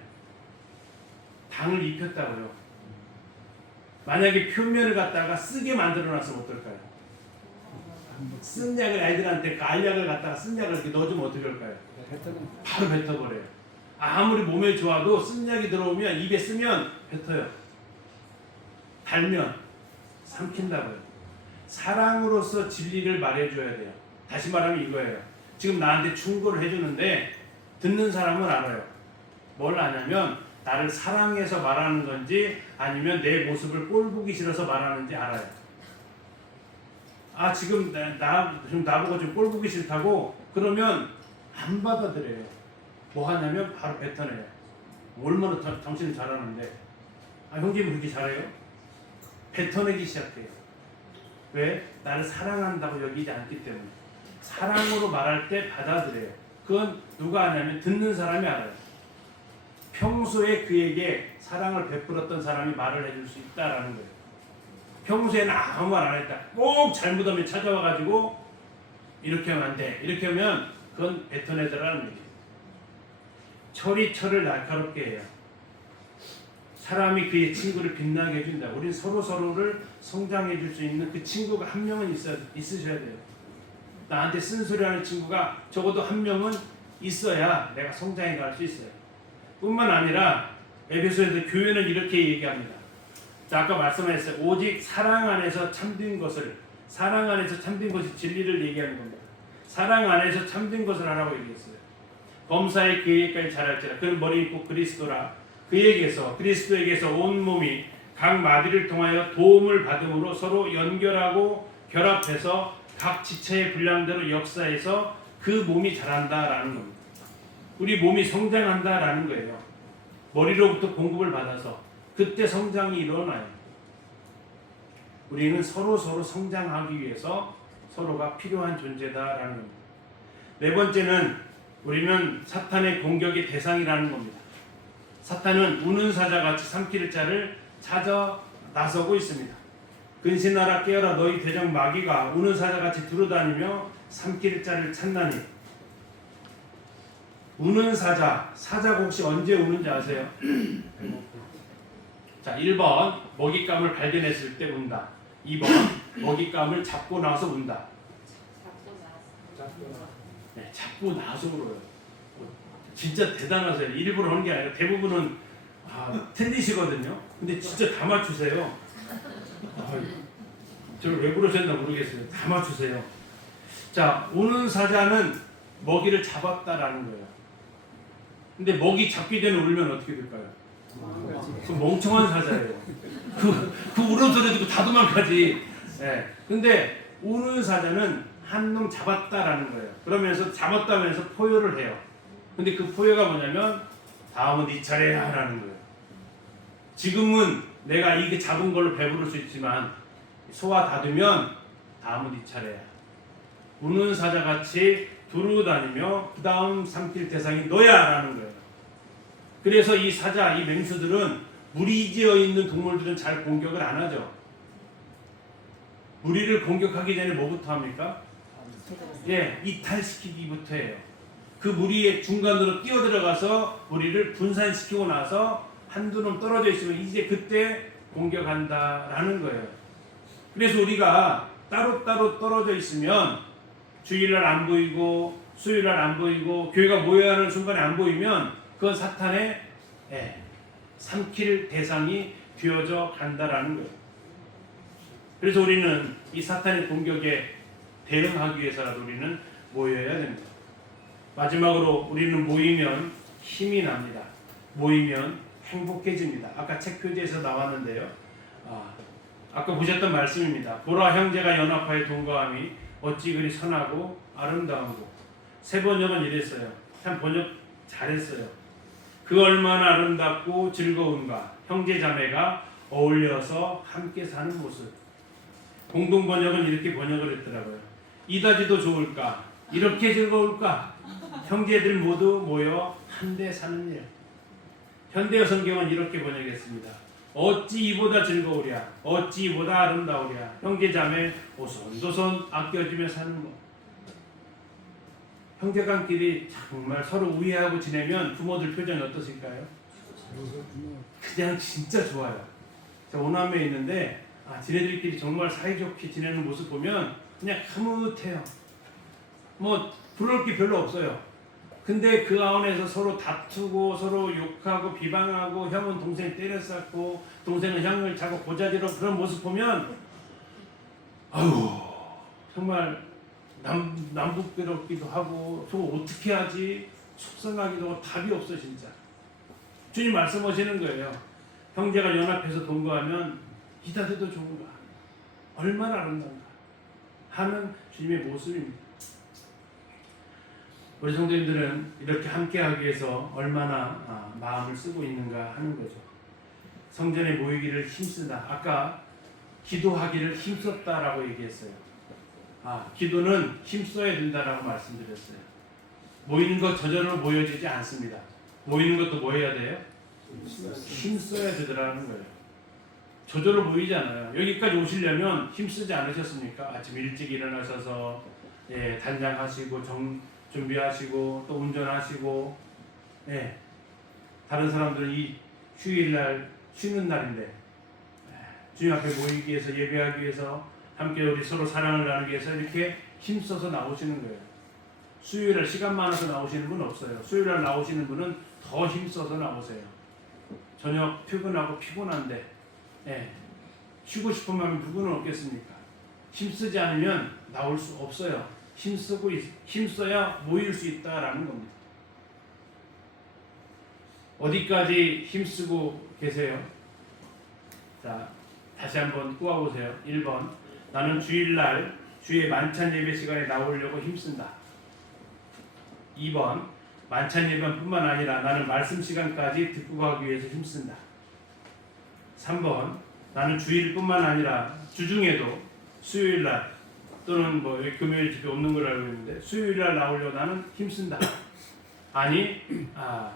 당을 입혔다고요. 만약에 표면을 갖다가 쓰게 만들어놨으면 어떨까요? 쓴 약을 아이들한테 그 알약을 갖다가 쓴 약을 이렇게 넣어주면 어떻게 할까요? 바로 뱉어버려요. 아무리 몸에 좋아도 쓴 약이 들어오면 입에 쓰면 뱉어요. 달면 삼킨다고요. 사랑으로서 진리를 말해줘야 돼요. 다시 말하면 이거예요. 지금 나한테 충고를 해주는데 듣는 사람은 알아요. 뭘 아냐면 나를 사랑해서 말하는 건지 아니면 내 모습을 꼴보기 싫어서 말하는지 알아요. 지금 나보고 좀 꼴보기 싫다고 그러면 안 받아들여요. 뭐 하냐면 바로 뱉어내요. 얼마나 당신은 잘하는데 형님은 그렇게 잘해요? 뱉어내기 시작해요. 왜? 나를 사랑한다고 여기지 않기 때문에. 사랑으로 말할 때 받아들여요. 그건 누가 하냐면 듣는 사람이 알아요. 평소에 그에게 사랑을 베풀었던 사람이 말을 해줄 수 있다라는 거예요. 평소에는 아무 말 안 했다. 꼭 잘못하면 찾아와가지고 이렇게 하면 안 돼. 이렇게 하면 그건 뱉어내더라는 얘기예요. 철이 철을 날카롭게 해요. 사람이 그의 친구를 빛나게 해준다. 우리는 서로를 성장해 줄 수 있는 그 친구가 한 명은 있으셔야 돼요. 나한테 쓴소리하는 친구가 적어도 한 명은 있어야 내가 성장해 갈 수 있어요. 뿐만 아니라 에베소에서 교회는 이렇게 얘기합니다. 아까 말씀하셨어요. 오직 사랑 안에서 참된 것이 진리를 얘기하는 겁니다. 사랑 안에서 참된 것을 하라고 얘기했어요. 범사에 그에게까지 자랄지라. 그는 머리 있고 그리스도라. 그리스도에게서 온 몸이 각 마디를 통하여 도움을 받음으로 서로 연결하고 결합해서 각 지체의 분량대로 역사해서 그 몸이 자란다라는 겁니다. 우리 몸이 성장한다라는 거예요. 머리로부터 공급을 받아서 그때 성장이 일어나요. 우리는 서로 성장하기 위해서 서로가 필요한 존재다라는 겁니다. 네 번째는 우리는 사탄의 공격의 대상이라는 겁니다. 사탄은 우는 사자같이 삼킬 자를 찾아 나서고 있습니다. 근신하라 깨어라 너희 대적 마귀가 우는 사자같이 두루다니며 삼킬 자를 찾나니. 우는 사자가 혹시 언제 우는지 아세요? 자, 1번 먹잇감을 발견했을 때 운다. 2번 먹잇감을 잡고 나서 운다. 네, 잡고 나서 울어요. 진짜 대단하세요. 일부러 하는 게 아니라 대부분은 틀리시거든요. 근데 진짜 다 맞추세요. 저를 왜 그러셨나 모르겠어요. 다 맞추세요. 자, 우는 사자는 먹이를 잡았다라는 거예요. 근데 먹이 잡기 전에 울면 어떻게 될까요? 그 멍청한 사자예요. 그 울음 소리 듣고 다 도망가지. 예. 근데 우는 사자는 한 놈 잡았다라는 거예요. 그러면서 잡았다면서 포효를 해요. 근데 그 포효가 뭐냐면 다음은 네 차례야 라는 거예요. 지금은 내가 이게 잡은 걸로 배부를 수 있지만 소화 다 되면 다음은 네 차례야. 우는 사자같이 두루 다니며 그 다음 삼킬 대상이 너야 라는 거예요. 그래서 이 사자, 이 맹수들은 무리지어 있는 동물들은 잘 공격을 안 하죠. 무리를 공격하기 전에 뭐부터 합니까? 예, 이탈시키기부터 해요. 그 무리의 중간으로 뛰어들어가서 무리를 분산시키고 나서 한두 놈 떨어져 있으면 이제 그때 공격한다라는 거예요. 그래서 우리가 따로따로 떨어져 있으면 주일날 안 보이고 수요일날 안 보이고 교회가 모여야 하는 순간에 안 보이면 그건 사탄의 삼킬 대상이 되어져 간다라는 거예요. 그래서 우리는 이 사탄의 공격에 대응하기 위해서라도 우리는 모여야 됩니다. 마지막으로 우리는 모이면 힘이 납니다. 모이면 행복해집니다. 아까 책 표지에서 나왔는데요. 아까 보셨던 말씀입니다. 보라 형제가 연합하여 동거함이 어찌 그리 선하고 아름다운고. 새 번역은 이랬어요. 참 번역 잘했어요. 그 얼마나 아름답고 즐거운가. 형제 자매가 어울려서 함께 사는 모습. 공동 번역은 이렇게 번역을 했더라고요. 이다지도 좋을까? 이렇게 즐거울까? 형제들 모두 모여 한데 사는 일. 현대어 성경은 이렇게 번역했습니다. 어찌 이보다 즐거우랴? 어찌 이보다 아름다우랴? 형제 자매 오손도손 아껴주며 사는 것. 형제간끼리 정말 서로 우애하고 지내면 부모들 표정이 어떠실까요? 그냥 진짜 좋아요. 제가 오남매에 있는데 지네들끼리 정말 사이좋게 지내는 모습 보면 그냥 흐뭇해요. 뭐 부러울 게 별로 없어요. 근데 그 안에서 서로 다투고 서로 욕하고 비방하고 형은 동생 때려쌌고 동생은 형을 자꾸 고자지로 그런 모습 보면 아유 정말 남북스럽기도 하고 저거 어떻게 하지 속상하기도 하고 답이 없어 진짜. 주님 말씀하시는 거예요. 형제가 연합해서 동거하면 이다지도 좋은가 얼마나 아름다운가 하는 주님의 모습입니다. 우리 성도님들은 이렇게 함께하기 위해서 얼마나 마음을 쓰고 있는가 하는 거죠. 성전에 모이기를 힘쓰다. 아까 기도하기를 힘썼다라고 얘기했어요. 기도는 힘써야 된다라고 말씀드렸어요. 모이는 것 저절로 모여지지 않습니다. 모이는 것도 뭐 해야 돼요? 힘써야 되더라는 거예요. 저절로 모이지 않아요. 여기까지 오시려면 힘쓰지 않으셨습니까? 아침 일찍 일어나셔서 단장하시고 준비하시고 또 운전하시고 다른 사람들은 이 휴일날 쉬는 날인데 주님 앞에 모이기 위해서 예배하기 위해서 함께 우리 서로 사랑을 나누기 위해서 이렇게 힘써서 나오시는 거예요. 수요일날 시간 많아서 나오시는 분 없어요. 수요일날 나오시는 분은 더 힘써서 나오세요. 저녁 퇴근하고 피곤한데 쉬고 싶은 마음이 누구는 없겠습니까? 힘쓰지 않으면 나올 수 없어요. 힘써야 모일 수 있다라는 겁니다. 어디까지 힘쓰고 계세요? 자, 다시 한번 꾸어보세요. 1번 나는 주일날 주의 만찬 예배 시간에 나오려고 힘쓴다. 2번 만찬 예배뿐만 아니라 나는 말씀 시간까지 듣고 가기 위해서 힘쓴다. 3번 나는 주일뿐만 아니라 주중에도 수요일날 또는 뭐 여기 금요일 집에 없는 걸 알고 있는데 수요일날 나오려고 나는 힘쓴다. 아니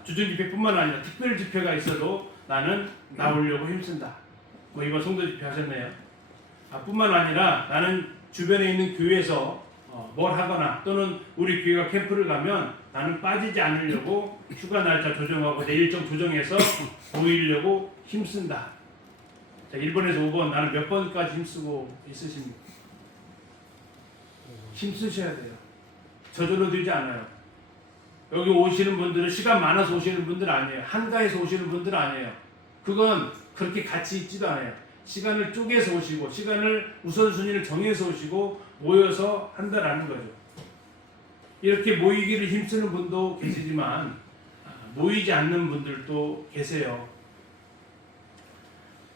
주중 집회뿐만 아니라 특별 집회가 있어도 나는 나오려고 힘쓴다. 뭐 이번 성도 집회 하셨네요. 뿐만 아니라 나는 주변에 있는 교회에서 뭘 하거나 또는 우리 교회가 캠프를 가면 나는 빠지지 않으려고 휴가 날짜 조정하고 내 일정 조정해서 보이려고 힘쓴다. 자, 1번에서 5번 나는 몇 번까지 힘쓰고 있으십니까? 힘쓰셔야 돼요. 저절로 되지 않아요. 여기 오시는 분들은 시간 많아서 오시는 분들 아니에요. 한가해서 오시는 분들 아니에요. 그건 그렇게 같이 있지도 않아요. 시간을 쪼개서 오시고 시간을 우선순위를 정해서 오시고 모여서 한다라는 거죠. 이렇게 모이기를 힘쓰는 분도 계시지만 모이지 않는 분들도 계세요.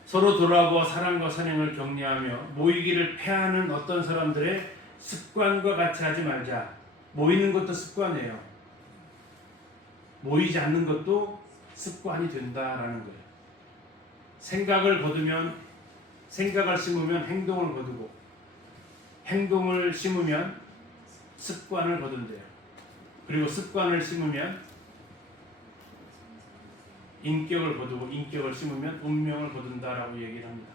서로 돌아보아 사랑과 선행을 격려하며 모이기를 패하는 어떤 사람들의 습관과 같이 하지 말자. 모이는 것도 습관이에요. 모이지 않는 것도 습관이 된다라는 거예요. 생각을 심으면 행동을 거두고 행동을 심으면 습관을 거둔대요. 그리고 습관을 심으면 인격을 거두고 인격을 심으면 운명을 거둔다라고 얘기를 합니다.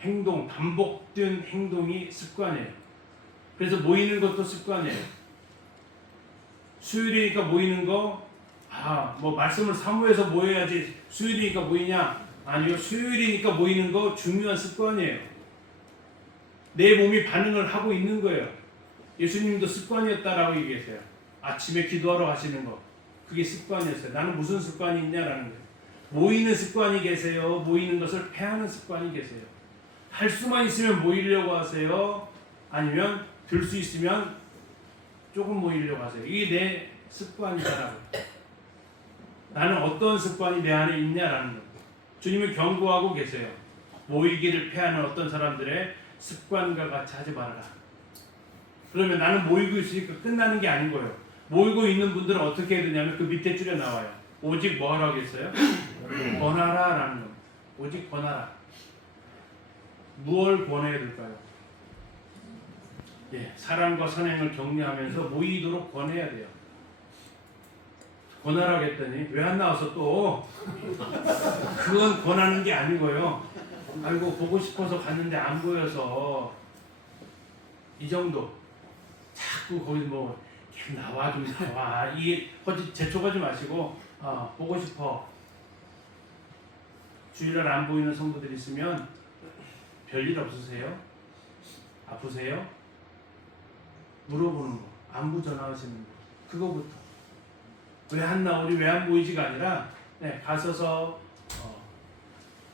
행동, 반복된 행동이 습관이에요. 그래서 모이는 것도 습관이에요. 수요일이니까 모이는 거, 뭐 말씀을 사모해서 모여야지 수요일이니까 모이냐? 아니요, 수요일이니까 모이는 거 중요한 습관이에요. 내 몸이 반응을 하고 있는 거예요. 예수님도 습관이었다라고 얘기했어요. 아침에 기도하러 가시는 거, 그게 습관이었어요. 나는 무슨 습관이 있냐라는 거예요. 모이는 습관이 계세요? 모이는 것을 패하는 습관이 계세요? 할 수만 있으면 모이려고 하세요? 아니면 들 수 있으면 조금 모이려고 하세요? 이게 내 습관이다라고. 나는 어떤 습관이 내 안에 있냐라는 거예요. 주님은 경고하고 계세요. 모이기를 패하는 어떤 사람들의 습관과 같이 하지 말아라. 그러면 나는 모이고 있으니까 끝나는 게 아닌 거예요. 모이고 있는 분들은 어떻게 해야 되냐면 그 밑에 줄에 나와요. 오직 뭐 하라고 했어요? 권하라라는 거예요. 오직 권하라. 무엇을 권해야 될까요? 사랑과 선행을 격려하면서 모이도록 권해야 돼요. 권하라고 했더니 왜 안 나와서 또 그건 권하는 게 아니고요. 아이고 보고 싶어서 갔는데 안 보여서 이 정도. 자꾸 거기 뭐 나와 좀 나와 이게 재촉하지 마시고 보고 싶어. 주일날 안 보이는 성도들 있으면 별일 없으세요? 아프세요? 물어보는 거, 안부 전화하시는 거, 그거부터. 왜 안 나오니, 왜 안 보이지가 아니라 가서서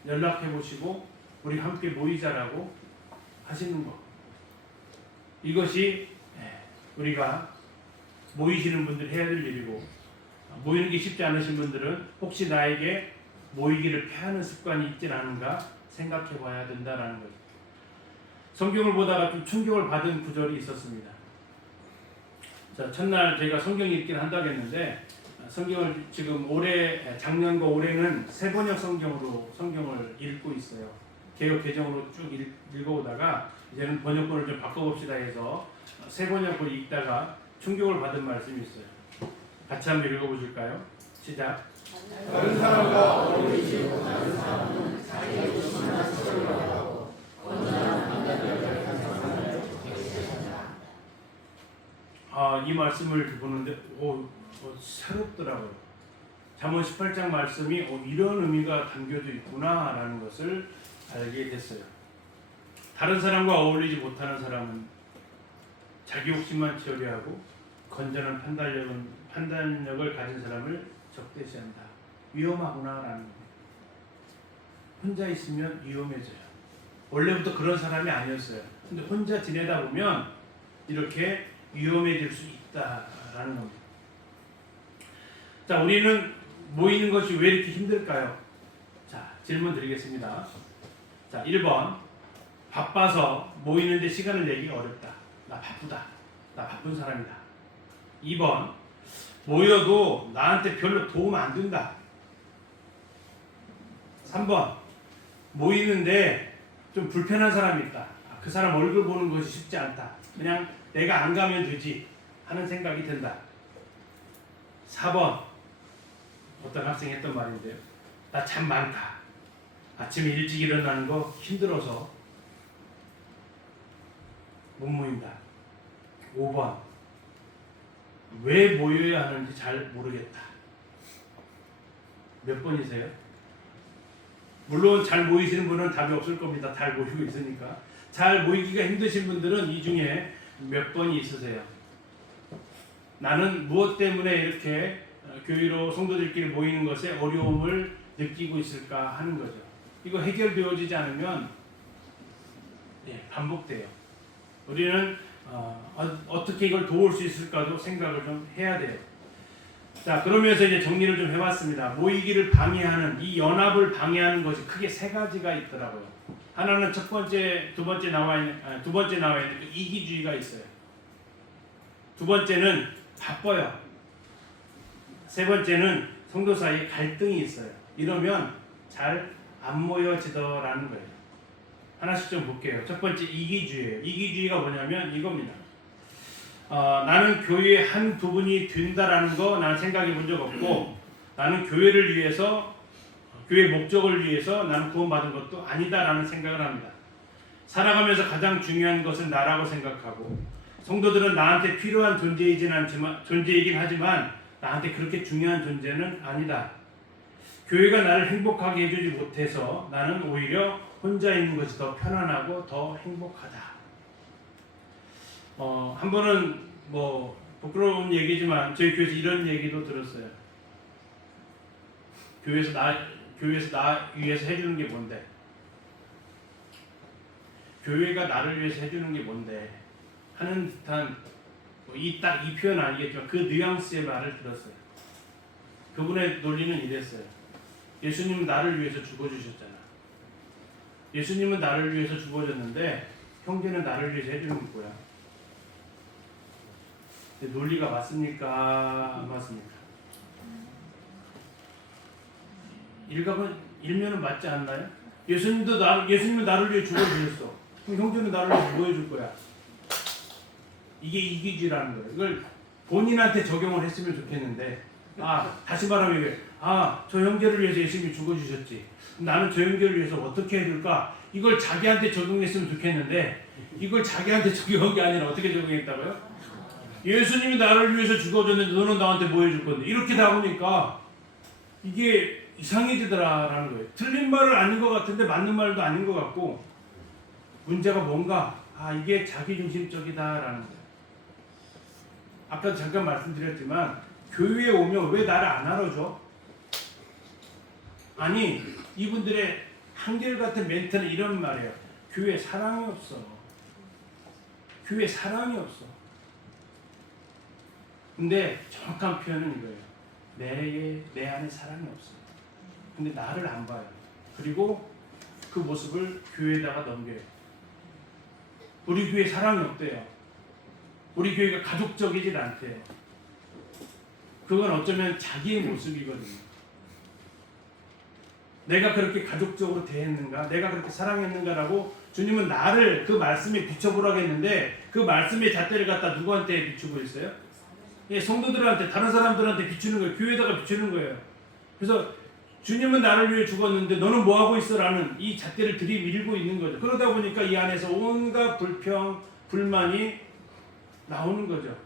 연락해 보시고 우리 함께 모이자라고 하시는 거. 이것이 우리가 모이시는 분들 해야 될 일이고, 모이는 게 쉽지 않으신 분들은 혹시 나에게 모이기를 패하는 습관이 있진 않은가 생각해 봐야 된다라는 거죠. 성경을 보다가 좀 충격을 받은 구절이 있었습니다. 자, 첫날 저희가 성경 읽기를 한다고 했는데 성경을 지금 작년과 올해는 새 번역 성경으로 성경을 읽고 있어요. 개역 개정으로 쭉 읽어오다가 이제는 번역본을 좀 바꿔봅시다 해서 새 번역을 읽다가 충격을 받은 말씀이 있어요. 같이 한번 읽어보실까요? 시작. 다른 사람과 어울리지 못하는 사람은 자기의 신한 소리를 하고 온전한 판단력을 가진 사람을 격려한다. 이 말씀을 보는데 새롭더라고요. 잠언 18장 말씀이 이런 의미가 담겨져 있구나라는 것을 알게 됐어요. 다른 사람과 어울리지 못하는 사람은 자기 욕심만 치열해하고 건전한 판단력을 가진 사람을 적대시한다. 위험하구나라는 거예요. 혼자 있으면 위험해져요. 원래부터 그런 사람이 아니었어요. 근데 혼자 지내다 보면 이렇게 위험해질 수 있다라는 겁니다. 자, 우리는 모이는 것이 왜 이렇게 힘들까요? 자, 질문 드리겠습니다. 자, 1번. 바빠서 모이는데 시간을 내기 어렵다. 나 바쁘다. 나 바쁜 사람이다. 2번. 모여도 나한테 별로 도움 안 된다. 3번. 모이는데 좀 불편한 사람이 있다. 그 사람 얼굴 보는 것이 쉽지 않다. 그냥 내가 안 가면 되지 하는 생각이 든다. 4번 어떤 학생이 했던 말인데요. 나 참 많다. 아침에 일찍 일어나는 거 힘들어서 못 모인다. 5번 왜 모여야 하는지 잘 모르겠다. 몇 번이세요? 물론 잘 모이시는 분은 답이 없을 겁니다. 잘 모이고 있으니까. 잘 모이기가 힘드신 분들은 이 중에 몇 번이 있으세요? 나는 무엇 때문에 이렇게 교회로 성도들끼리 모이는 것에 어려움을 느끼고 있을까 하는 거죠. 이거 해결되어지지 않으면 반복돼요. 우리는 어떻게 이걸 도울 수 있을까도 생각을 좀 해야 돼요. 자, 그러면서 이제 정리를 좀 해봤습니다. 모이기를 방해하는, 이 연합을 방해하는 것이 크게 세 가지가 있더라고요. 하나는 두 번째 나와 있는 그 이기주의가 있어요. 두 번째는 바빠요. 세 번째는 성도 사이에 갈등이 있어요. 이러면 잘 안 모여지더라는 거예요. 하나씩 좀 볼게요. 첫 번째 이기주의예요. 이기주의가 뭐냐면 이겁니다. 나는 교회의 한 부분이 된다라는 거 나는 생각해 본 적 없고, 나는 교회를 위해서, 교회 목적을 위해서 나는 구원받은 것도 아니다라는 생각을 합니다. 살아가면서 가장 중요한 것은 나라고 생각하고, 성도들은 나한테 필요한 존재이긴 하지만 나한테 그렇게 중요한 존재는 아니다. 교회가 나를 행복하게 해주지 못해서 나는 오히려 혼자 있는 것이 더 편안하고 더 행복하다. 한 번은 뭐 부끄러운 얘기지만 저희 교회에서 이런 얘기도 들었어요. 교회에서 나 위해서 해주는 게 뭔데? 교회가 나를 위해서 해주는 게 뭔데? 하는 듯한 이 표현 아니겠지만 그 뉘앙스의 말을 들었어요. 그분의 논리는 이랬어요. 예수님은 나를 위해서 죽어주셨잖아. 예수님은 나를 위해서 죽어줬는데 형제는 나를 위해서 해주는 거야. 논리가 맞습니까? 안 맞습니까? 일면은 맞지 않나요? 예수님은 나를 위해 죽어주셨어. 그럼 형제는 나를 위해 뭐 해줄 거야? 이게 이기주의라는 거예요. 이걸 본인한테 적용을 했으면 좋겠는데, 다시 말하면 저 형제를 위해서 예수님이 죽어주셨지. 나는 저 형제를 위해서 어떻게 해줄까? 이걸 자기한테 적용했으면 좋겠는데, 이걸 자기한테 적용한 게 아니라 어떻게 적용했다고요? 예수님이 나를 위해서 죽어줬는데 너는 나한테 뭐 해줄 건데? 이렇게 나오니까 이게 이상해지더라라는 거예요. 틀린 말은 아닌 것 같은데 맞는 말도 아닌 것 같고, 문제가 뭔가 이게 자기중심적이다라는 거예요. 아까 잠깐 말씀드렸지만 교회에 오면 왜 나를 안 알아줘? 아니, 이분들의 한결같은 멘트는 이런 말이에요. 교회에 사랑이 없어. 교회에 사랑이 없어. 근데 정확한 표현은 이거예요. 내 안에 사랑이 없어. 근데 나를 안 봐요. 그리고 그 모습을 교회에다가 넘겨요. 우리 교회에 사랑이 없대요. 우리 교회가 가족적이질 않대요. 그건 어쩌면 자기의 모습이거든요. 내가 그렇게 가족적으로 대했는가? 내가 그렇게 사랑했는가라고 주님은 나를 그 말씀에 비춰보라고 했는데 그 말씀의 잣대를 갖다 누구한테 비추고 있어요? 성도들한테, 다른 사람들한테 비추는 거예요. 교회에다가 비추는 거예요. 그래서 주님은 나를 위해 죽었는데 너는 뭐하고 있어? 라는 이 잣대를 들이밀고 있는 거죠. 그러다 보니까 이 안에서 온갖 불평, 불만이 나오는 거죠.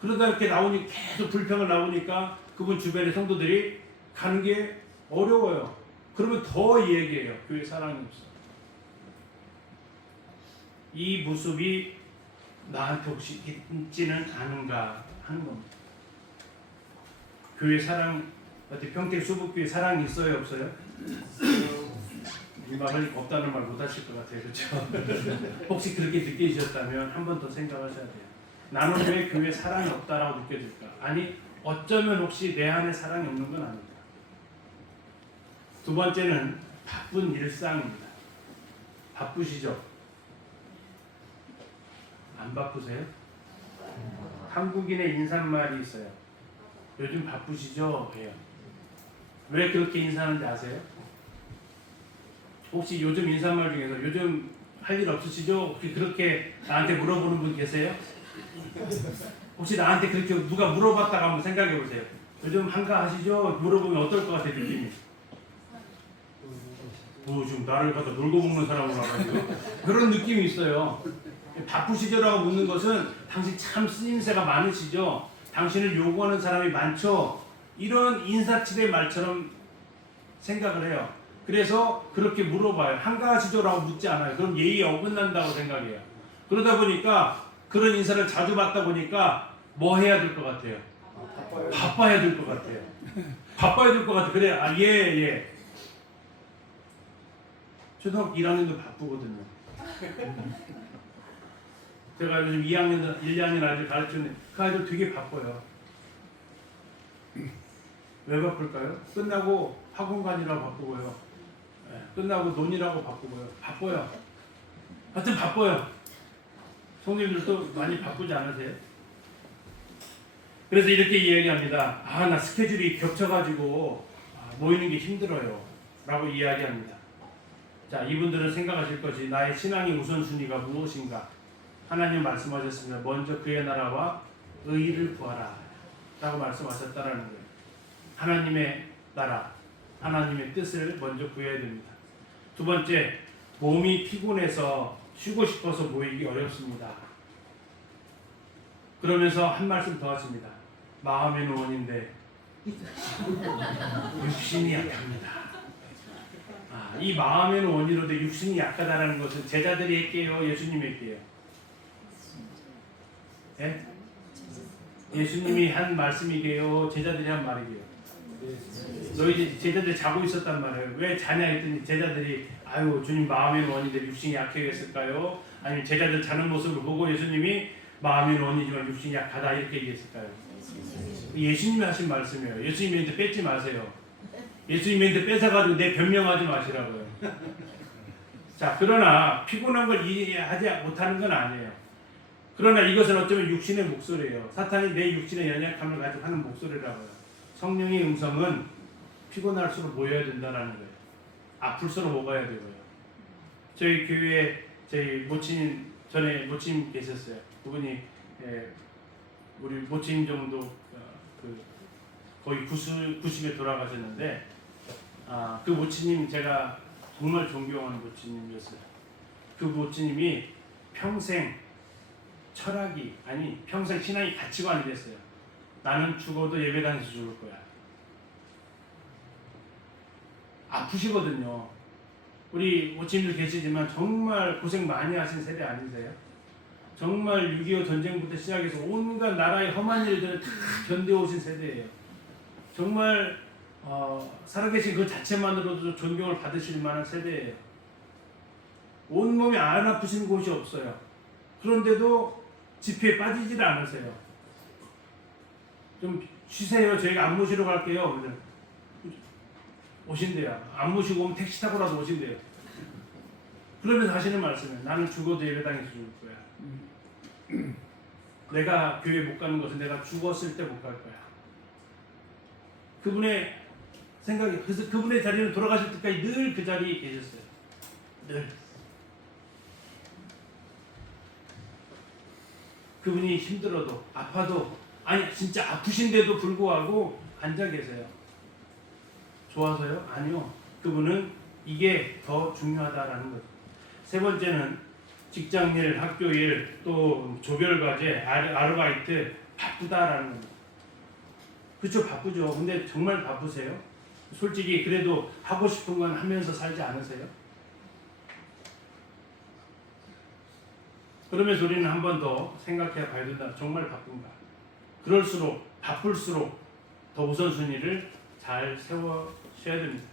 그러다 이렇게 계속 불평을 나오니까 그분 주변의 성도들이 가는 게 어려워요. 그러면 더 얘기해요. 교회 사랑이 없어. 이 모습이 나한테 혹시 있지는 않은가 하는 겁니다. 교회 사랑, 평택 수북교회 사랑이 있어요? 없어요? 이 말을 없다는 말 못하실 것 같아요. 그렇죠? 혹시 그렇게 느끼셨다면 한 번 더 생각하셔야 돼요. 나는 왜 교회 사랑이 없다라고 느껴질까? 아니, 어쩌면 혹시 내 안에 사랑이 없는 건 아닙니다. 두 번째는 바쁜 일상입니다. 바쁘시죠? 안 바쁘세요? 한국인의 인사말이 있어요. 요즘 바쁘시죠? 해요. 왜 그렇게 인사하는지 아세요? 혹시 요즘 인사말 중에서 요즘 할 일 없으시죠? 혹시 그렇게 나한테 물어보는 분 계세요? 혹시 나한테 그렇게 누가 물어봤다가 한번 생각해 보세요. 요즘 한가하시죠? 물어보면 어떨 것 같아요, 느낌이? 지금 나를 갖다 놀고 먹는 사람으로 와가지고 그런 느낌이 있어요. 바쁘시죠라고 묻는 것은 당신 참 쓰임새가 많으시죠? 당신을 요구하는 사람이 많죠? 이런 인사치레 말처럼 생각을 해요. 그래서 그렇게 물어봐요. 한가하시죠라고 묻지 않아요. 그럼 예의에 어긋난다고 생각해요. 그러다 보니까 그런 인사를 자주 받다 보니까 뭐 해야 될 것 같아요? 바빠야 될 것 같아요. 바빠야 될 것 같아요. 그래, 예. 초등학교 1학년도 바쁘거든요. 제가 요즘 2학년, 1, 2학년 아이들 가르치는데 그 아이들 되게 바빠요. 왜 바쁠까요? 끝나고 학원 가느라고 바쁘고요. 끝나고 논이라고 바쁘고요. 바빠요. 하여튼 바빠요. 성님들도 많이 바쁘지 않으세요? 그래서 이렇게 이야기합니다. 나 스케줄이 겹쳐가지고 모이는 게 힘들어요. 라고 이야기합니다. 자, 이분들은 생각하실 것이 나의 신앙의 우선순위가 무엇인가? 하나님 말씀하셨습니다. 먼저 그의 나라와 의의를 구하라 라고 말씀하셨다라는 거예요. 하나님의 나라, 하나님의 뜻을 먼저 구해야 됩니다. 두 번째, 몸이 피곤해서 쉬고 싶어서 모이기 어렵습니다. 그러면서 한 말씀 더 하십니다. 마음의 노원인데 육신이 약합니다. 이 마음의 원인으로 육신이 약하다는 것은 제자들이 했게요, 예수님이 했게요? 예? 예수님이 한 말씀이게요, 제자들이 한 말이게요? 너희 제자들이 자고 있었단 말이에요. 왜 자냐 했더니 제자들이 주님 마음의 원인데 육신이 약해졌을까요? 아니면 제자들 자는 모습을 보고 예수님이 마음의 원이지만 육신이 약하다 이렇게 얘기했을까요? 예수님이 하신 말씀이에요. 예수님한테 뺏지 마세요. 예수님한테 뺏어가지고 내 변명하지 마시라고요. 자, 그러나 피곤한 걸 이해하지 못하는 건 아니에요. 그러나 이것은 어쩌면 육신의 목소리예요. 사탄이 내 육신의 연약함을 가지고 하는 목소리라고요. 성령의 음성은 피곤할수록 모여야 된다는 거예요. 아플수록 먹어야 되고요. 저희 교회에 저희 모친 전에 모친 계셨어요. 그분이 우리 모친 정도 거의 90에 돌아가셨는데 그 모치님 제가 정말 존경하는 모치님이었어요. 그 모치님이 평생 철학이 평생 신앙이 가치관이 됐어요. 나는 죽어도 예배당에서 죽을 거야. 아프시거든요. 우리 모치님들 계시지만 정말 고생 많이 하신 세대 아니세요? 정말 6.25 전쟁부터 시작해서 온갖 나라의 험한 일들을 다 견뎌오신 세대예요. 정말 살아계신 그 자체만으로도 존경을 받으실 만한 세대예요. 온몸이 안 아프신 곳이 없어요. 그런데도 집회에 빠지질 않으세요. 좀 쉬세요. 저희가 안 모시러 갈게요. 오신대요. 안 모시고 오면 택시 타고라도 오신대요. 그러면서 하시는 말씀이에요. 나는 죽어도 예배당에서 죽을 거야. 내가 교회 못 가는 것은 내가 죽었을 때 못 갈 거야. 그분의 생각이, 그래서 그분의 자리는 돌아가실 때까지 늘 그 자리에 계셨어요. 늘. 그분이 힘들어도 아파도 진짜 아프신데도 불구하고 앉아 계세요. 좋아서요? 아니요. 그분은 이게 더 중요하다라는 거죠. 세 번째는 직장일, 학교일, 또 조별과제, 아르바이트 바쁘다라는 겁니다. 그렇죠, 바쁘죠. 근데 정말 바쁘세요? 솔직히 그래도 하고 싶은 건 하면서 살지 않으세요? 그러면서 우리는 한 번 더 생각해 봐야 된다. 정말 바쁜가? 그럴수록 바쁠수록 더 우선순위를 잘 세워셔야 됩니다.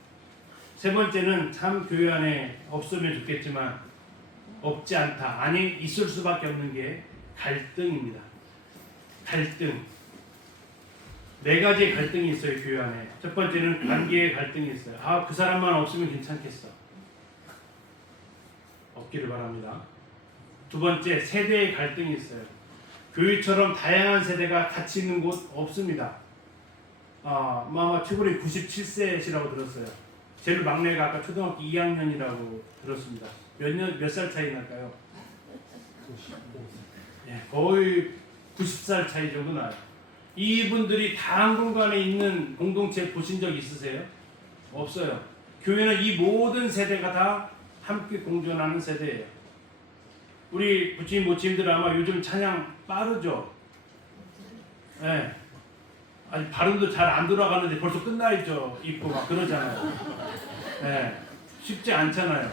세 번째는 참 교회 안에 없으면 좋겠지만 없지 않다. 있을 수밖에 없는 게 갈등입니다. 갈등. 네 가지의 갈등이 있어요, 교회 안에. 첫 번째는 관계의 갈등이 있어요. 그 사람만 없으면 괜찮겠어. 없기를 바랍니다. 두 번째, 세대의 갈등이 있어요. 교회처럼 다양한 세대가 같이 있는 곳 없습니다. 아마 최고령 97세시라고 들었어요. 제일 막내가 아까 초등학교 2학년이라고 들었습니다. 몇 살 차이 날까요? 예, 거의 90살 차이 정도 나요. 이분들이 다 한 공간에 있는 공동체 보신 적 있으세요? 없어요. 교회는 이 모든 세대가 다 함께 공존하는 세대예요. 우리 부치님 모치님들 아마 요즘 찬양 빠르죠? 예. 아직 발음도 잘 안 돌아가는데 벌써 끝나 있죠. 있고 막 그러잖아요. 예. 쉽지 않잖아요.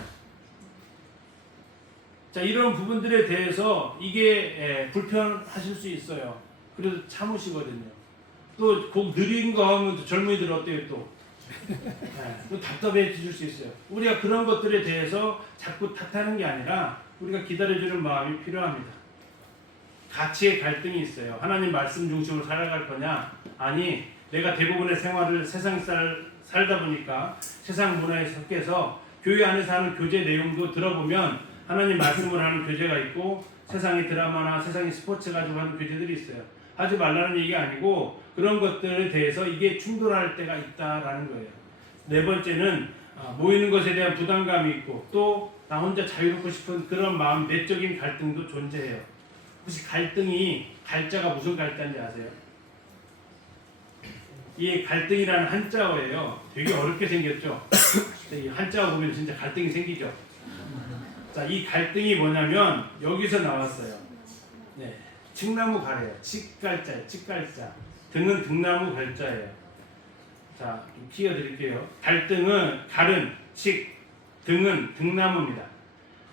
자, 이런 부분들에 대해서 이게 불편하실 수 있어요. 그래도 참으시거든요. 또 곡 느린 거 하면 또 젊은이들 어때요 또? 또 답답해질 수 있어요. 우리가 그런 것들에 대해서 자꾸 탓하는 게 아니라 우리가 기다려주는 마음이 필요합니다. 가치의 갈등이 있어요. 하나님 말씀 중심으로 살아갈 거냐? 아니, 내가 대부분의 생활을 세상 살다 보니까 세상 문화에 섞여서 교회 안에서 하는 교제 내용도 들어보면 하나님 말씀을 하는 교제가 있고 세상의 드라마나 세상의 스포츠 가지고 하는 교제들이 있어요. 하지 말라는 얘기가 아니고 그런 것들에 대해서 이게 충돌할 때가 있다라는 거예요. 네 번째는 모이는 것에 대한 부담감이 있고 또 나 혼자 자유롭고 싶은 그런 마음, 내적인 갈등도 존재해요. 혹시 갈등이 갈자가 무슨 갈자인지 아세요? 이 갈등이라는 한자어예요. 되게 어렵게 생겼죠. 이 한자어 보면 진짜 갈등이 생기죠. 자, 이 갈등이 뭐냐면 여기서 나왔어요. 네, 칡나무 가래요. 칡갈자예요. 칡갈자. 등은 등나무 갈자예요. 자, 좀 띄워드릴게요. 갈등은 갈은 칡, 등은 등나무입니다.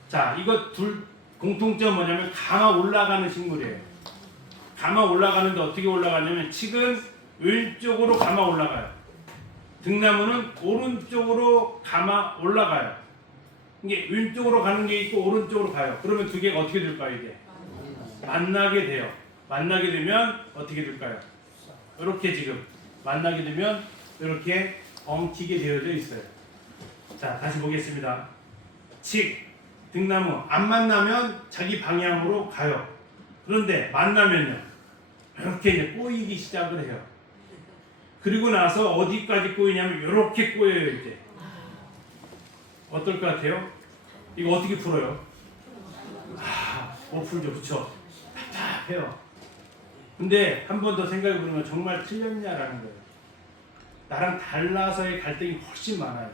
자, 이거 둘 공통점 뭐냐면 감아 올라가는 식물이에요. 감아 올라가는데 어떻게 올라가냐면 칡은 왼쪽으로 감아 올라가요. 등나무는 오른쪽으로 감아 올라가요. 이게 왼쪽으로 가는 게 있고 오른쪽으로 가요. 그러면 두 개가 어떻게 될까요? 이게 만나게 돼요. 만나게 되면 어떻게 될까요? 이렇게 지금 만나게 되면 이렇게 엉키게 되어져 있어요. 자, 다시 보겠습니다. 칡, 등나무 안 만나면 자기 방향으로 가요. 그런데 만나면요 이렇게 이제 꼬이기 시작을 해요. 그리고 나서 어디까지 꼬이냐면 이렇게 꼬여요. 이제 어떨 것 같아요? 이거 어떻게 풀어요? 못 풀죠, 그쵸? 답답해요. 근데 한 번 더 생각해보면 정말 틀렸냐라는 거예요. 나랑 달라서의 갈등이 훨씬 많아요.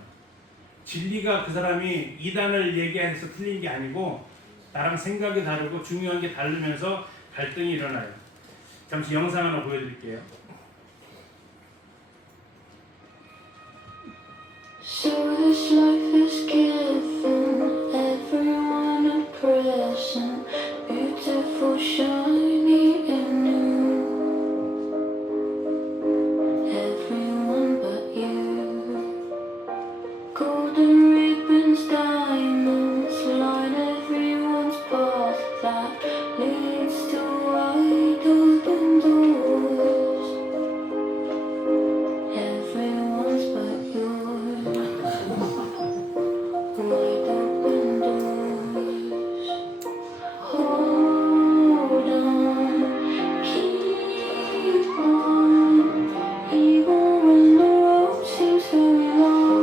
진리가 그 사람이 이단을 얘기해서 틀린 게 아니고 나랑 생각이 다르고 중요한 게 다르면서 갈등이 일어나요. 잠시 영상 하나 보여드릴게요. So this life is given everyone a present, beautiful, shiny and new. Everyone but you. Golden ribbons, diamonds line everyone's path that leads to wide open doors. Everyone's but yours. Wide open doors. Hold on, keep on, even when the road seems very long.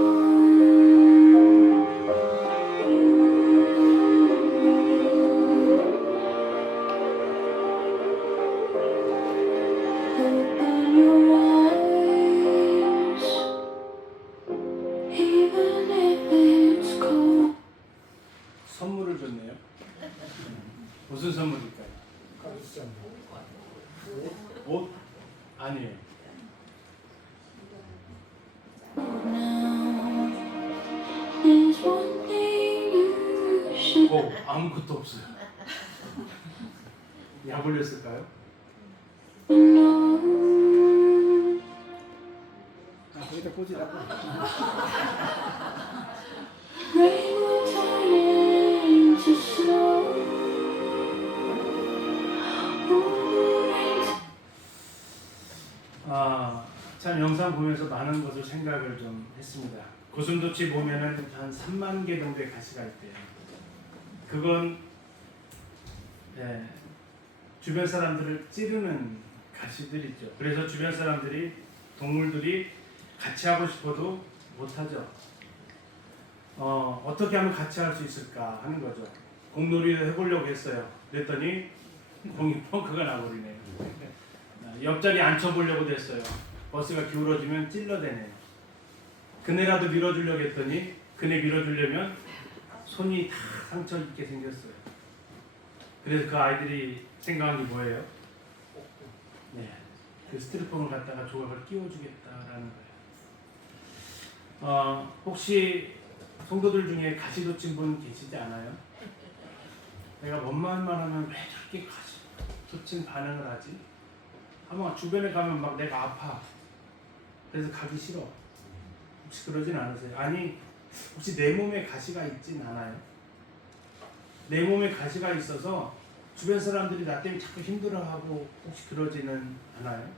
Open your eyes, even if it's cold. 선물을 줬네요. 무슨 선물일까요? 옷? 아니에요. Now there's one thing you should 아무것도 없어요. 약 올렸을까요? know. 거기다 꽂으라고. Rain will turn into snow. Ooh, rain 참 영상 보면서 많은 것을 생각을 좀 했습니다. 고슴도치 보면은 한 3만 개 정도의 가시가 있대요. 그건 주변 사람들을 찌르는 가시들이죠. 그래서 주변 사람들이 동물들이 같이 하고 싶어도 못하죠. 어떻게 하면 같이 할 수 있을까 하는 거죠. 공놀이를 해보려고 했어요. 그랬더니 공이 펑크가 나버리네요. 옆자리에 앉혀보려고 했어요. 버스가 기울어지면 찔러대네요. 그네라도 밀어주려고 했더니 그네 밀어주려면 손이 다 상처 입게 생겼어요. 그래서 그 아이들이 생각한 게 뭐예요? 네, 그 스티로폼을 갖다가 조각을 끼워주겠다라는 거예요. 혹시 성도들 중에 가시 돋친 분 계시지 않아요? 내가 뭔 말만 하면 왜 저렇게 가시 돋친 반응을 하지? 아마 주변에 가면 막 내가 아파. 그래서 가기 싫어. 혹시 그러진 않으세요? 아니, 혹시 내 몸에 가시가 있진 않아요? 내 몸에 가시가 있어서 주변 사람들이 나 때문에 자꾸 힘들어하고 혹시 그러지는 않아요?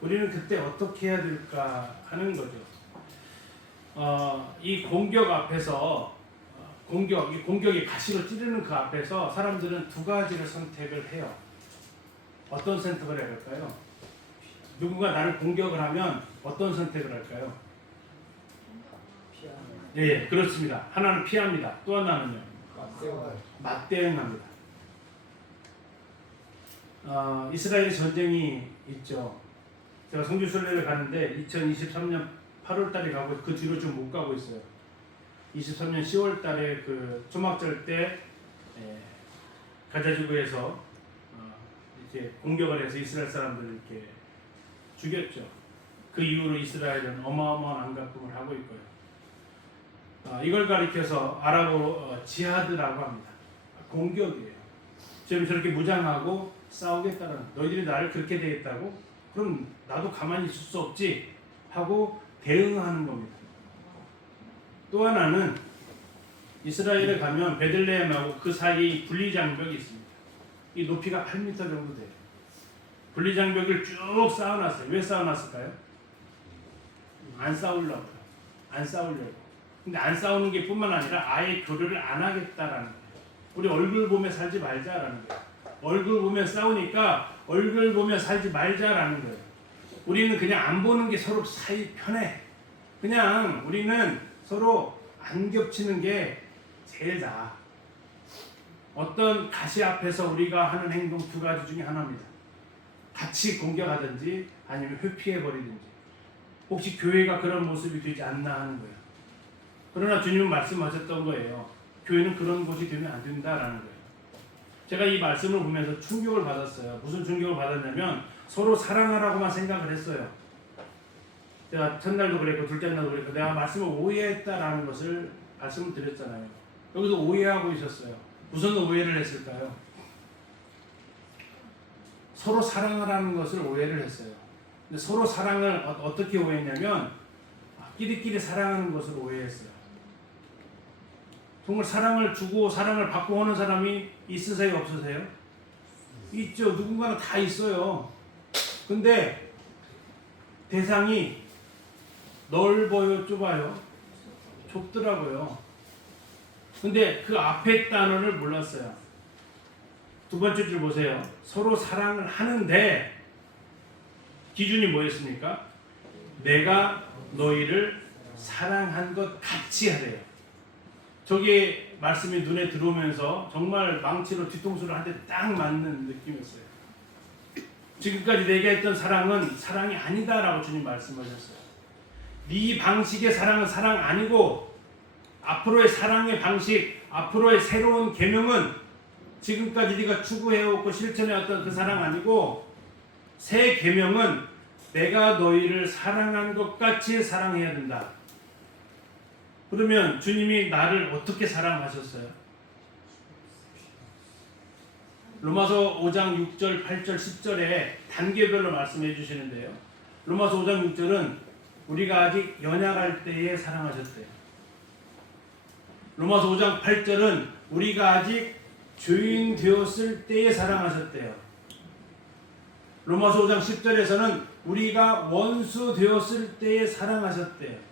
우리는 그때 어떻게 해야 될까 하는 거죠. 이 공격 앞에서 이 공격이 가시로 찌르는 그 앞에서 사람들은 두 가지를 선택을 해요. 어떤 선택을 해야 할까요? 누군가 나를 공격을 하면 어떤 선택을 할까요? 예, 그렇습니다. 하나는 피합니다. 또 하나는요? 맞대응합니다. 이스라엘 전쟁이 있죠. 제가 성주순례를 가는데 2023년 8월 달에 가고 그 뒤로 좀 못 가고 있어요. 23년 10월 달에 그 초막절 때 가자지구에서 이제 공격을 해서 이스라엘 사람들을 이렇게 죽였죠. 그 이후로 이스라엘은 어마어마한 안가쁨을 하고 있고요. 이걸 가리켜서 아랍어로 지하드라고 합니다. 공격이에요. 지금 저렇게 무장하고 싸우겠다는, 너희들이 나를 그렇게 대했다고? 그럼 나도 가만히 있을 수 없지 하고 대응하는 겁니다. 또 하나는 이스라엘에 가면 베들레헴하고 그 사이에 분리장벽이 있습니다. 이 높이가 8m 정도 돼요. 분리장벽을 쭉 쌓아놨어요. 왜 쌓아놨을까요? 안 싸우려고요. 안 싸우려고. 근데 안 싸우는 게 뿐만 아니라 아예 교류를 안 하겠다라는 거예요. 우리 얼굴 보며 살지 말자라는 거예요. 얼굴 보며 싸우니까 얼굴 보며 살지 말자라는 거예요. 우리는 그냥 안 보는 게 서로 사이 편해. 그냥 우리는 서로 안 겹치는 게 제일 나아. 어떤 가시 앞에서 우리가 하는 행동 두 가지 중에 하나입니다. 같이 공격하든지 아니면 회피해버리든지. 혹시 교회가 그런 모습이 되지 않나 하는 거예요. 그러나 주님은 말씀하셨던 거예요. 교회는 그런 곳이 되면 안 된다라는 거예요. 제가 이 말씀을 보면서 충격을 받았어요. 무슨 충격을 받았냐면 서로 사랑하라고만 생각을 했어요. 제가 첫날도 그랬고 둘째 날도 그랬고 내가 말씀을 오해했다라는 것을 말씀을 드렸잖아요. 여기서 오해하고 있었어요. 무슨 오해를 했을까요? 서로 사랑하라는 것을 오해를 했어요. 근데 서로 사랑을 어떻게 오해했냐면 끼리끼리 사랑하는 것을 오해했어요. 정말 사랑을 주고 사랑을 받고 하는 사람이 있으세요? 없으세요? 있죠. 누군가는 다 있어요. 근데 대상이 넓어요? 좁아요? 좁더라고요. 근데 그 앞에 단어를 몰랐어요. 두 번째 줄 보세요. 서로 사랑을 하는데 기준이 뭐였습니까? 내가 너희를 사랑한 것 같이 하래요. 저게 말씀이 눈에 들어오면서 정말 망치로 뒤통수를 한 대 딱 맞는 느낌이었어요. 지금까지 내게 했던 사랑은 사랑이 아니다라고 주님 말씀하셨어요. 네 방식의 사랑은 사랑 아니고 앞으로의 사랑의 방식, 앞으로의 새로운 계명은 지금까지 네가 추구해오고 실천해왔던 그 사랑 아니고 새 계명은 내가 너희를 사랑한 것 같이 사랑해야 된다. 그러면 주님이 나를 어떻게 사랑하셨어요? 로마서 5장 6절, 8절, 10절에 단계별로 말씀해 주시는데요. 로마서 5장 6절은 우리가 아직 연약할 때에 사랑하셨대요. 로마서 5장 8절은 우리가 아직 죄인 되었을 때에 사랑하셨대요. 로마서 5장 10절에서는 우리가 원수 되었을 때에 사랑하셨대요.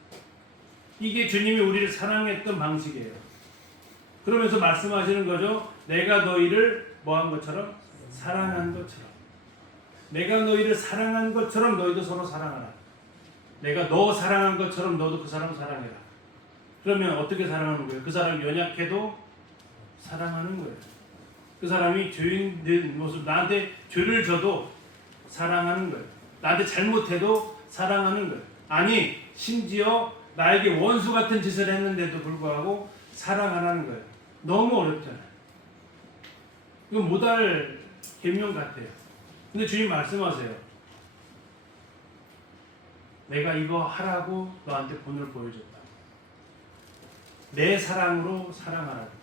이게 주님이 우리를 사랑했던 방식이에요. 그러면서 말씀하시는 거죠. 내가 너희를 뭐한 것처럼? 사랑한 것처럼. 내가 너희를 사랑한 것처럼 너희도 서로 사랑하라. 내가 너 사랑한 것처럼 너도 그 사람 사랑해라. 그러면 어떻게 사랑하는 거예요? 그 사람이 연약해도 사랑하는 거예요. 그 사람이 죄 있는 모습, 나한테 죄를 져도 사랑하는 거예요. 나한테 잘못해도 사랑하는 거예요. 아니 심지어 나에게 원수 같은 짓을 했는데도 불구하고 사랑 안 하는 거예요. 너무 어렵잖아요. 이건 못할 계명 같아요. 근데 주님 말씀하세요. 내가 이거 하라고 너한테 본을 보여줬다. 내 사랑으로 사랑하라고.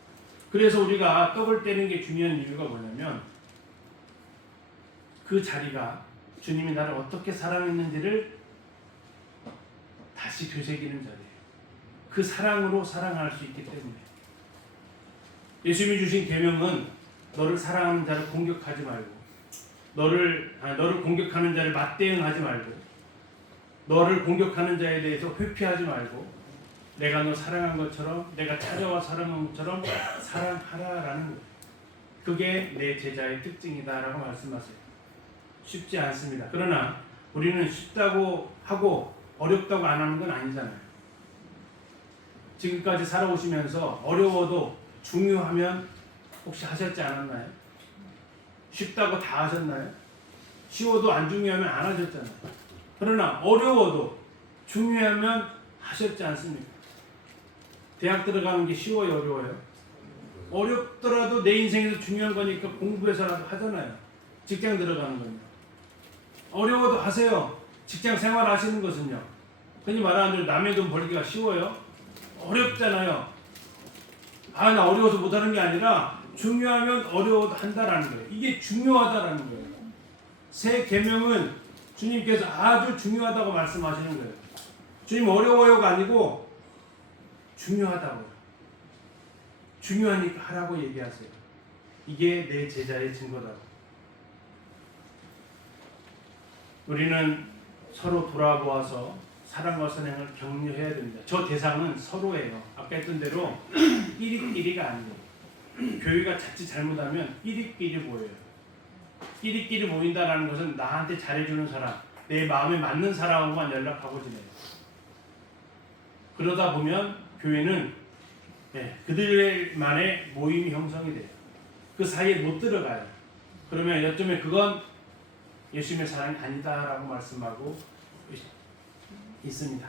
그래서 우리가 떡을 떼는 게 중요한 이유가 뭐냐면 그 자리가 주님이 나를 어떻게 사랑했는지를 다시 되새기는 자리예요. 그 사랑으로 사랑할 수 있기 때문에. 예수님이 주신 계명은 너를 사랑하는 자를 공격하지 말고 너를 공격하는 자를 맞대응하지 말고 너를 공격하는 자에 대해서 회피하지 말고 내가 너 사랑한 것처럼 내가 찾아와 사랑한 것처럼 사랑하라라는 거예요. 그게 내 제자의 특징이다라고 말씀하세요. 쉽지 않습니다. 그러나 우리는 쉽다고 하고 어렵다고 안 하는 건 아니잖아요. 지금까지 살아오시면서 어려워도 중요하면 혹시 하셨지 않았나요? 쉽다고 다 하셨나요? 쉬워도 안 중요하면 안 하셨잖아요. 그러나 어려워도 중요하면 하셨지 않습니까? 대학 들어가는 게 쉬워요, 어려워요? 어렵더라도 내 인생에서 중요한 거니까 공부해서라도 하잖아요. 직장 들어가는 거니까. 어려워도 하세요. 직장 생활 하시는 것은요. 흔히 말하는 대로 남의 돈 벌기가 쉬워요? 어렵잖아요. 아, 나 어려워서 못하는 게 아니라 중요하면 어려워도 한다라는 거예요. 이게 중요하다라는 거예요. 새 계명은 주님께서 아주 중요하다고 말씀하시는 거예요. 주님 어려워요가 아니고 중요하다고요. 중요하니까 하라고 얘기하세요. 이게 내 제자의 증거다고. 우리는 서로 돌아보아서 사랑과 선행을 격려해야 됩니다. 저 대상은 서로예요. 아까 했던 대로 끼리끼리가 아니에요. 교회가 자칫 잘못하면 끼리끼리 모여요. 끼리끼리 모인다는 것은 나한테 잘해주는 사람, 내 마음에 맞는 사람하고만 연락하고 지내요. 그러다 보면 교회는 그들만의 모임이 형성이 돼요. 그 사이에 못 들어가요. 그러면 여점에 그건 예수님의 사랑이 아니다라고 말씀하고 있습니다.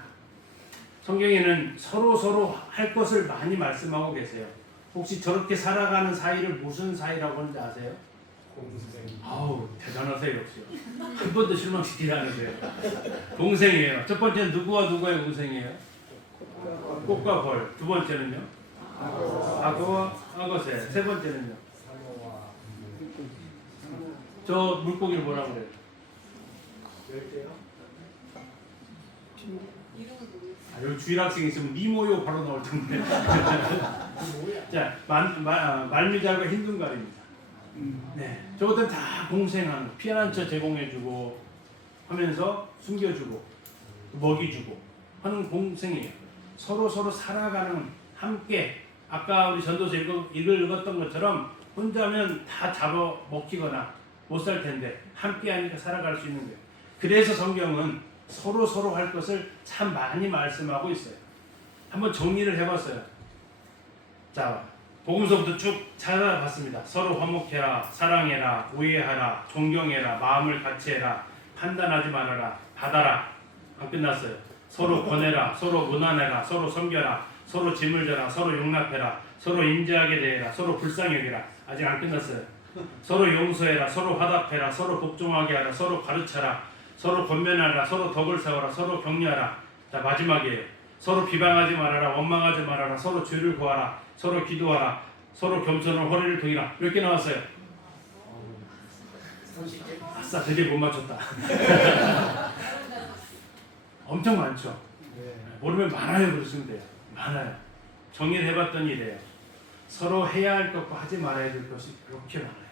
성경에는 서로 할 것을 많이 말씀하고 계세요. 혹시 저렇게 살아가는 사이를 무슨 사이라고 하는지 아세요? 공생. 아우 대단하세요. 역시 한 번도 실망시키지 않으세요. 동생이에요. 첫 번째는 누구와 누구의 동생이에요? 꽃과 벌. 두 번째는요? 악어와 악어새. 세 번째는요? 상어와 저 물고기를 뭐라고 그래요? 열대요? 여기 주일학생이 있으면 니모요 바로 나올 텐데. 자, 말미잘과 흰둥가리입니다. 네, 저것들은 다 공생하는, 피한 처 제공해주고 하면서 숨겨주고 먹이주고 하는 공생이에요. 서로 살아가는 함께. 아까 우리 전도서 읽었던 것처럼 혼자면 다 잡아 먹히거나 못 살 텐데 함께 하니까 살아갈 수 있는 거예요. 그래서 성경은 서로 할 것을 참 많이 말씀하고 있어요. 한번 정리를 해봤어요. 자, 복음서부터 쭉 찾아봤습니다. 서로 화목해라, 사랑해라, 우애하라, 존경해라, 마음을 같이해라, 판단하지 말아라, 받아라. 안 끝났어요. 서로 권해라, 서로 무난해라, 서로 섬겨라, 서로 짐을 져라, 서로 용납해라, 서로 인자하게 대해라, 서로 불쌍히 여기라. 아직 안 끝났어요. 서로 용서해라, 서로 화답해라, 서로 복종하게 하라, 서로 가르쳐라, 서로 권면하라, 서로 덕을 세워라, 서로 격려하라. 자, 마지막이에요. 서로 비방하지 말아라, 원망하지 말아라, 서로 죄를 구하라, 서로 기도하라, 서로 겸손을 허리를 동이라. 몇 개 나왔어요? 30개? 아싸, 드디어 못 맞췄다. 엄청 많죠. 네. 모르면 많아요. 그러시면 돼요. 많아요. 정리를 해봤더니 이래요. 서로 해야 할 것과 하지 말아야 될 것이 그렇게 많아요.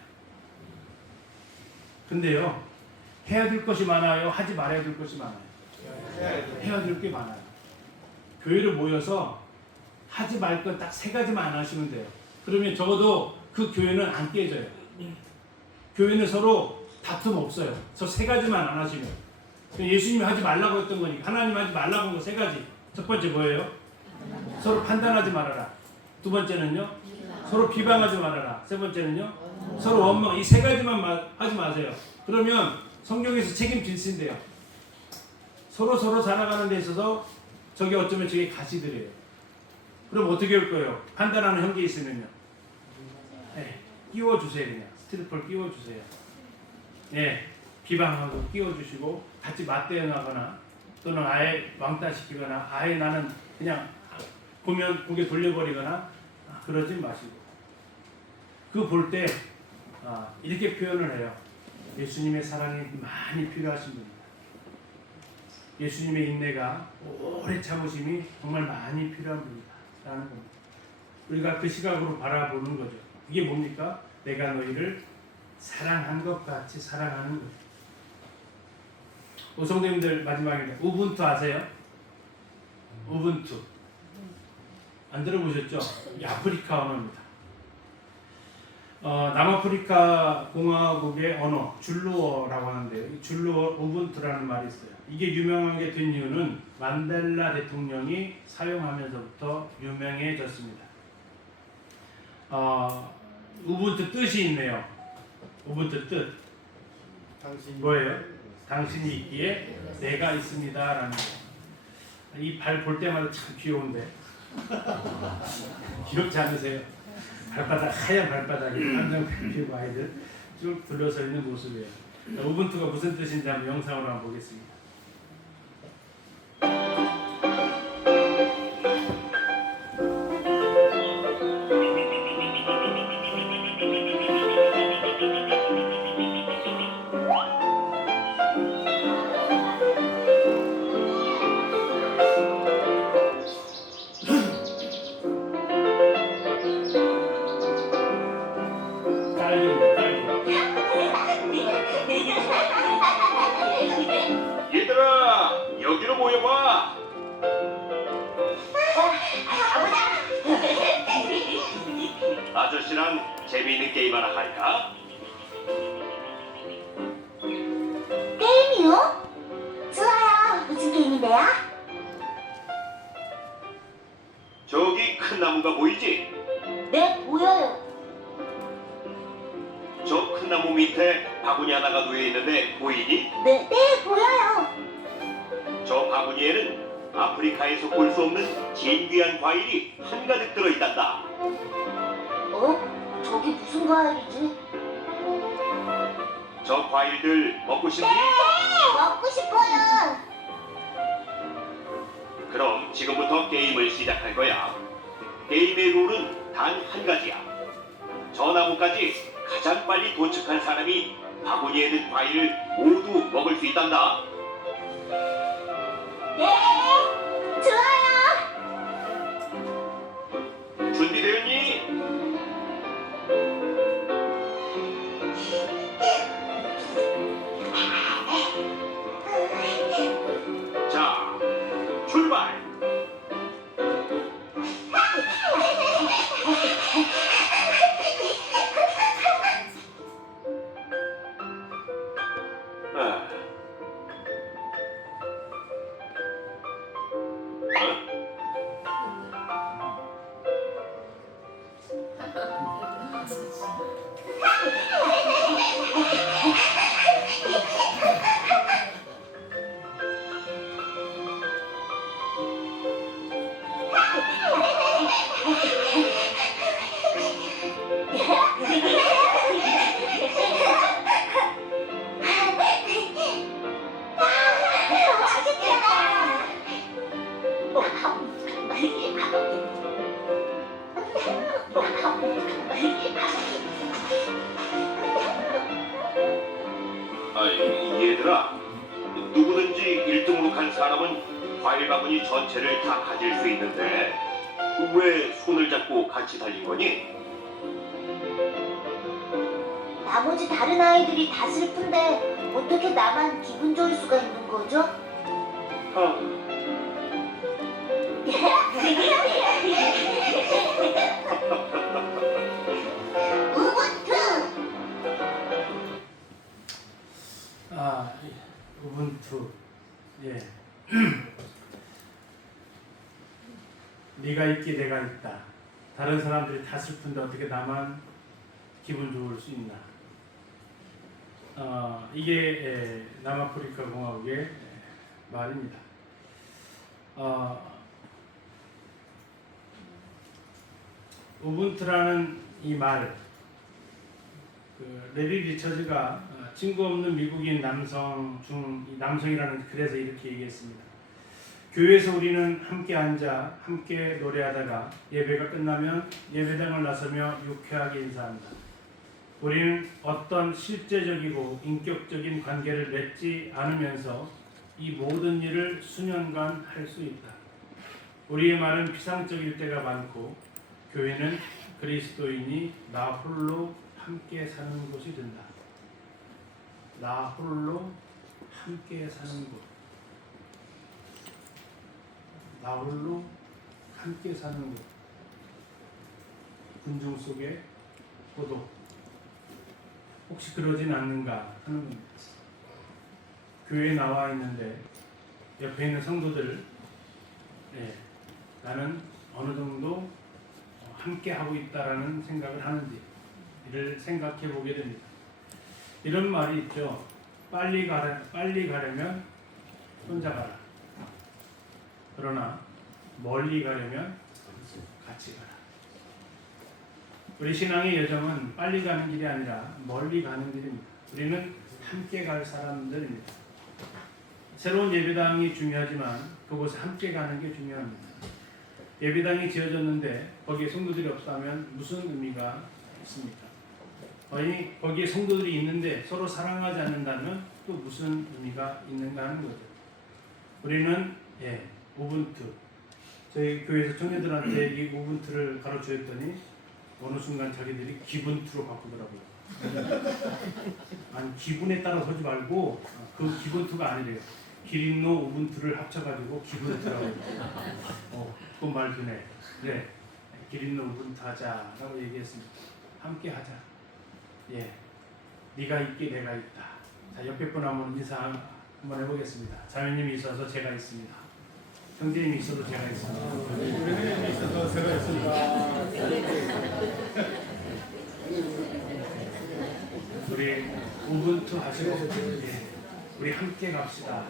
근데요, 해야 될 것이 많아요, 하지 말아야 될 것이 많아요? 해야 될 게 많아요. 교회를 모여서 하지 말 것 딱 3가지만 안 하시면 돼요. 그러면 적어도 그 교회는 안 깨져요. 교회는 서로 다툼 없어요. 저 3가지만 안 하시면. 예수님이 하지 말라고 했던 거니까. 하나님 하지 말라고 한 거 3가지. 첫 번째 뭐예요? 서로 판단하지 말아라. 두 번째는요, 서로 비방하지 말아라. 세 번째는요, 서로 원망. 이 세 가지만 하지 마세요. 그러면 성경에서 책임질신대요. 서로 살아가는 데 있어서 저게 어쩌면 저게 가시들이에요. 그럼 어떻게 할 거예요? 판단하는 형제 있으면요, 네, 끼워주세요. 그냥 스티로폴 끼워주세요. 예, 비방하고 끼워주시고 같이 맞대응하거나 또는 아예 왕따시키거나 아예 나는 그냥 보면 고개 돌려버리거나 그러지 마시고, 그 볼 때 이렇게 표현을 해요. 예수님의 사랑이 많이 필요하신 분입니다. 예수님의 인내가 오래 참으심이 정말 많이 필요한 분이다 라는 겁니다. 우리가 그 시각으로 바라보는 거죠. 이게 뭡니까? 내가 너희를 사랑한 것 같이 사랑하는 거죠. 성도님들, 마지막입니다. 우분투 아세요? 우분투 안 들어보셨죠? 이 아프리카 언어입니다. 남아프리카 공화국의 언어 줄루어라고 하는데요. 이 줄루어 우분투라는 말이 있어요. 이게 유명하게 된 이유는 만델라 대통령이 사용하면서부터 유명해졌습니다. 우분투 뜻이 있네요. 우분투 뜻 뭐예요? 당신이 있기에 내가 있습니다라는 거. 이 발 볼 때마다 참 귀여운데 귀엽지 않으세요? 발바닥, 하얀 발바닥에 완전 피우고 아이들 쭉 둘러서 있는 모습이에요. 우분투가 무슨 뜻인지 한번 영상으로 한번 보겠습니다. 얘들아, 여기로 모여봐. 아저씨랑 재미있는 게임 하나 할까? 게임이요? 좋아요. 무슨 게임인데요? 저기 큰 나무가 보이지? 네, 보여요. 저 큰 나무 밑에 바구니 하나가 놓여 있는데 보이니? 네, 보여요. 저 바구니에는 아프리카에서 볼 수 없는 진귀한 과일이 한가득 들어있단다. 저기 무슨 과일이지? 저 과일들 먹고 싶니? 먹고 싶어요. 그럼 지금부터 게임을 시작할 거야. 게임의 룰은 단 한 가지야. 저 나무까지 가장 빨리 도착한 사람이 바구니에 든 과일을 모두 먹을 수 있단다. 네, 좋아요. 준비되었니? 자, 출발! 아. 얘들아, 누구든지 1등으로 간 사람은 과일 바구니 전체를 다 가질 수 있는데 왜 손을 잡고 같이 달린 거니? 나머지 다른 아이들이 다 슬픈데 어떻게 나만 기분 좋을 수가 있는 거죠? 아, 우분투! 우분투. 예. 네가 있기 내가 있다. 다른 사람들이 다 슬픈데 어떻게 나만 기분 좋을 수 있나? 이게 남아프리카 공화국의 말입니다. 우분투라는 이 말, 레리 리처즈가 친구 없는 미국인 남성이라는 글에서 이렇게 얘기했습니다. 교회에서 우리는 함께 앉아 함께 노래하다가 예배가 끝나면 예배당을 나서며 유쾌하게 인사한다. 우리는 어떤 실제적이고 인격적인 관계를 맺지 않으면서 이 모든 일을 수년간 할 수 있다. 우리의 말은 피상적일 때가 많고 교회는 그리스도인이 나 홀로 함께 사는 곳이 된다. 나 홀로 함께 사는 곳. 나 홀로 함께 사는 곳. 군중 속의 고독. 혹시 그러진 않는가 하는 겁니다. 교회에 나와 있는데 옆에 있는 성도들, 나는 어느 정도 함께 하고 있다라는 생각을 하는지를 생각해 보게 됩니다. 이런 말이 있죠. 빨리 가려면 혼자 가라. 그러나 멀리 가려면 같이 가라. 우리 신앙의 여정은 빨리 가는 길이 아니라 멀리 가는 길입니다. 우리는 함께 갈 사람들입니다. 새로운 예배당이 중요하지만 그곳에 함께 가는 게 중요합니다. 예배당이 지어졌는데 거기에 성도들이 없다면 무슨 의미가 있습니까? 거기에 성도들이 있는데 서로 사랑하지 않는다면 또 무슨 의미가 있는가 하는 거죠. 우리는 우분투, 저희 교회에서 청년들한테 이 우분투를 가르쳐줬더니 어느 순간 자기들이 기분투로 바꾸더라고요. 아니, 기분에 따라 서지 말고 그 기분투가 아니래요. 기린노 우분투를 합쳐가지고 기분투라고 해요. 그 말 드네. 네, 기린노 우분투 하자라고 얘기했습니다. 함께 하자. 네가 있기 내가 있다. 자, 옆에 분 한번 인사 한번 해보겠습니다. 자매님이 있어서 제가 있습니다. 형제님이 있어도 제가 있습니다. 우리는 있어서 제가 있습니다. 우리 우분투 하시고 우리 함께 갑시다.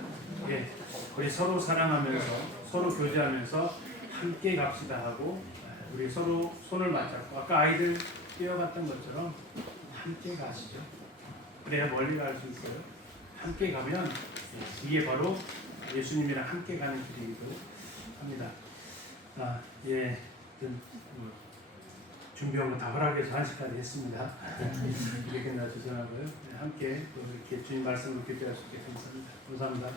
우리 서로 사랑하면서 서로 교제하면서 함께 갑시다 하고 우리 서로 손을 맞잡고 아까 아이들 뛰어갔던 것처럼 함께 가시죠. 그래야 멀리 갈 수 있어요. 함께 가면 이게 바로 예수님이랑 함께 가는 길이기도 합니다. 준비한 거 다 허락해서 1시까지 했습니다. 이렇게 나 죄송하고요. 함께 또 이렇게 주님 말씀을 기대할 수 있게 감사합니다. 감사합니다.